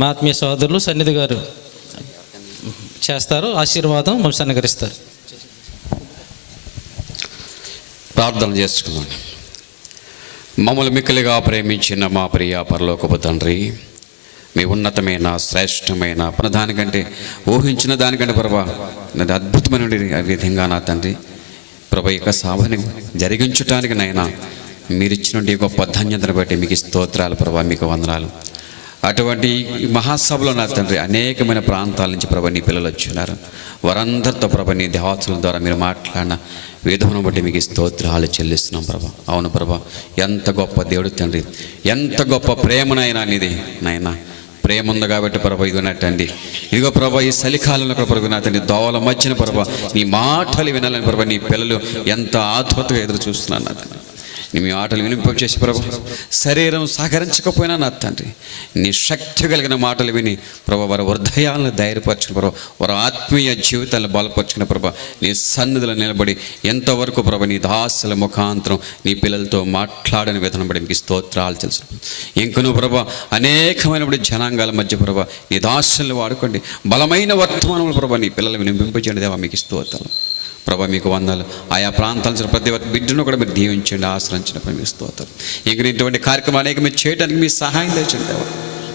మా ఆత్మీయ సహోదరులు సన్నిధి గారు చేస్తారు. ఆశీర్వాదం మమ్మల్ని అనుగ్రహిస్తారు. ప్రార్థన చేసుకుందాం. మమ్మల్ని మిక్కిలిగా ప్రేమించిన మా ప్రియ పరలోకపు తండ్రి, మీ ఉన్నతమైన శ్రేష్టమైన దానికంటే ఊహించిన దానికంటే ప్రభా నాది అద్భుతమైన విధంగా నా తండ్రి ప్రభా యొక్క సభని జరిగించటానికి నైనా మీరు ఇచ్చినటువంటి గొప్ప ధన్యతను బట్టి మీకు స్తోత్రాలు ప్రభా, మీకు వందనాలు. అటువంటి మహాసభలో నా తండ్రి అనేకమైన ప్రాంతాల నుంచి ప్రభా నీ పిల్లలు వచ్చినారు. వారందరితో ప్రభా నీ దేవతల ద్వారా మీరు మాట్లాడిన విధమును బట్టి మీకు స్తోత్రాలు చెల్లిస్తున్నాం ప్రభా. అవును ప్రభా, ఎంత గొప్ప దేవుడు తండ్రి, ఎంత గొప్ప ప్రేమనైనా నీది నాయనా. ప్రేమ ఉంది కాబట్టి ప్రభా ఇదిగోనట్టండి, ఇదిగో ప్రభా ఈ చలికాలంలో ప్రభు నా తండ్రి దోవల మధ్యన ప్రభా నీ మాటలు వినాలని ప్రభా నీ పిల్లలు ఎంత ఆతృతగా ఎదురు చూస్తున్నాను నా తండ్రి. మీ మాటలు వినిపించేసి ప్రభు శరీరం సహకరించకపోయినా నా తండ్రి నీ శక్తి కలిగిన మాటలు విని ప్రభు వారి హృదయాలను ధైర్యపరచుకుని ప్రభు వారి ఆత్మీయ జీవితాలను బలపరుచుకున్న ప్రభు నీ సన్నిధిలో నిలబడి ఎంతవరకు ప్రభు నీ దాసుల ముఖాంతరం నీ పిల్లలతో మాట్లాడని విధానం బట్టి మీకు స్తోత్రాలు తెలుసు. ఇంకను ప్రభు అనేకమైనప్పుడు జనాంగాల మధ్య ప్రభు నీ దాసులను వాడుకోండి. బలమైన వర్తమానములు ప్రభు నీ పిల్లలు వినిపింపచేయండి దేవా, మీకు స్తోత్రాలు ప్రభా, మీకు వందలు. ఆయా ప్రాంతాల ప్రతి ఒక్క బిడ్డను కూడా మీరు దీవించండి, ఆశ్రయించిన పని మీకు స్తోత్రం. ఇంక ఇటువంటి కార్యక్రమం అనేక మీరు చేయడానికి మీ సహాయం తెచ్చండి దేవా,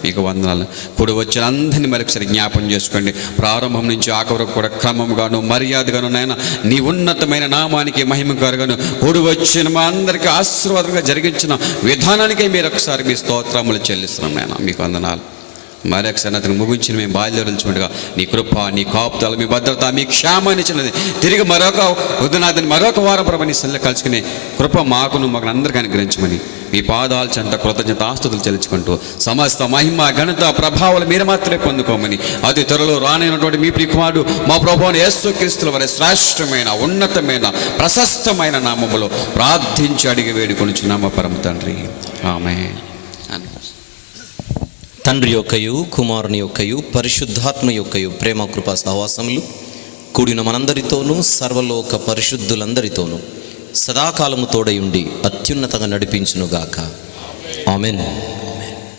మీకు వందనాలు. కూడి వచ్చిన అందరినీ మరొకసారి జ్ఞాపం చేసుకోండి. ప్రారంభం నుంచి ఆఖరి వరకు కూడా క్రమంగాను మర్యాదగాను నాయన నీ ఉన్నతమైన నామానికి మహిమకరంగాను కూడి వచ్చిన మా అందరికీ ఆశీర్వాదంగా జరిగించిన విధానానికే మీరు ఒకసారి మీ స్తోత్రములు చెల్లిస్తున్నాం నాయన, మీకు వందనాలు. మరొకసారి అతను ముగించిన మేము బాల్యవలచుండగా నీ కృప, నీ కాపుదల, మీ భద్రత, మీ క్షేమాన్ని ఇచ్చినది తిరిగి మరొక వదినాథని మరొక వారం ప్రభు నీ సన్నిధిలో కలుసుకునే కృప మాకును మాకు అందరికీ అనుగ్రహించమని మీ పాదాల చెంత కృతజ్ఞత ఆస్తుతులు చెల్లించుకుంటూ సమస్త మహిమ ఘనత ప్రభావాలు మీరు మాత్రమే పొందుకోమని అతి త్వరలో రానైనటువంటి మీ ప్రియకుమారుడు మా ప్రభువుని యేసుక్రీస్తుల వారి శ్రేష్టమైన ఉన్నతమైన ప్రశస్తమైన నామములో ప్రార్థించి అడిగి వేడుకొనుచున్నాము పరమ తండ్రి, ఆమేన్. తండ్రి యొక్కయు కుమారుని యొక్కయు పరిశుద్ధాత్మ యొక్కయు ప్రేమ కృపా సహవాసములు కూడిన మనందరితోనూ సర్వలోక పరిశుద్ధులందరితోనూ సదాకాలము తోడయుండి అత్యున్నతంగా నడిపించునుగాక. ఆమెన్.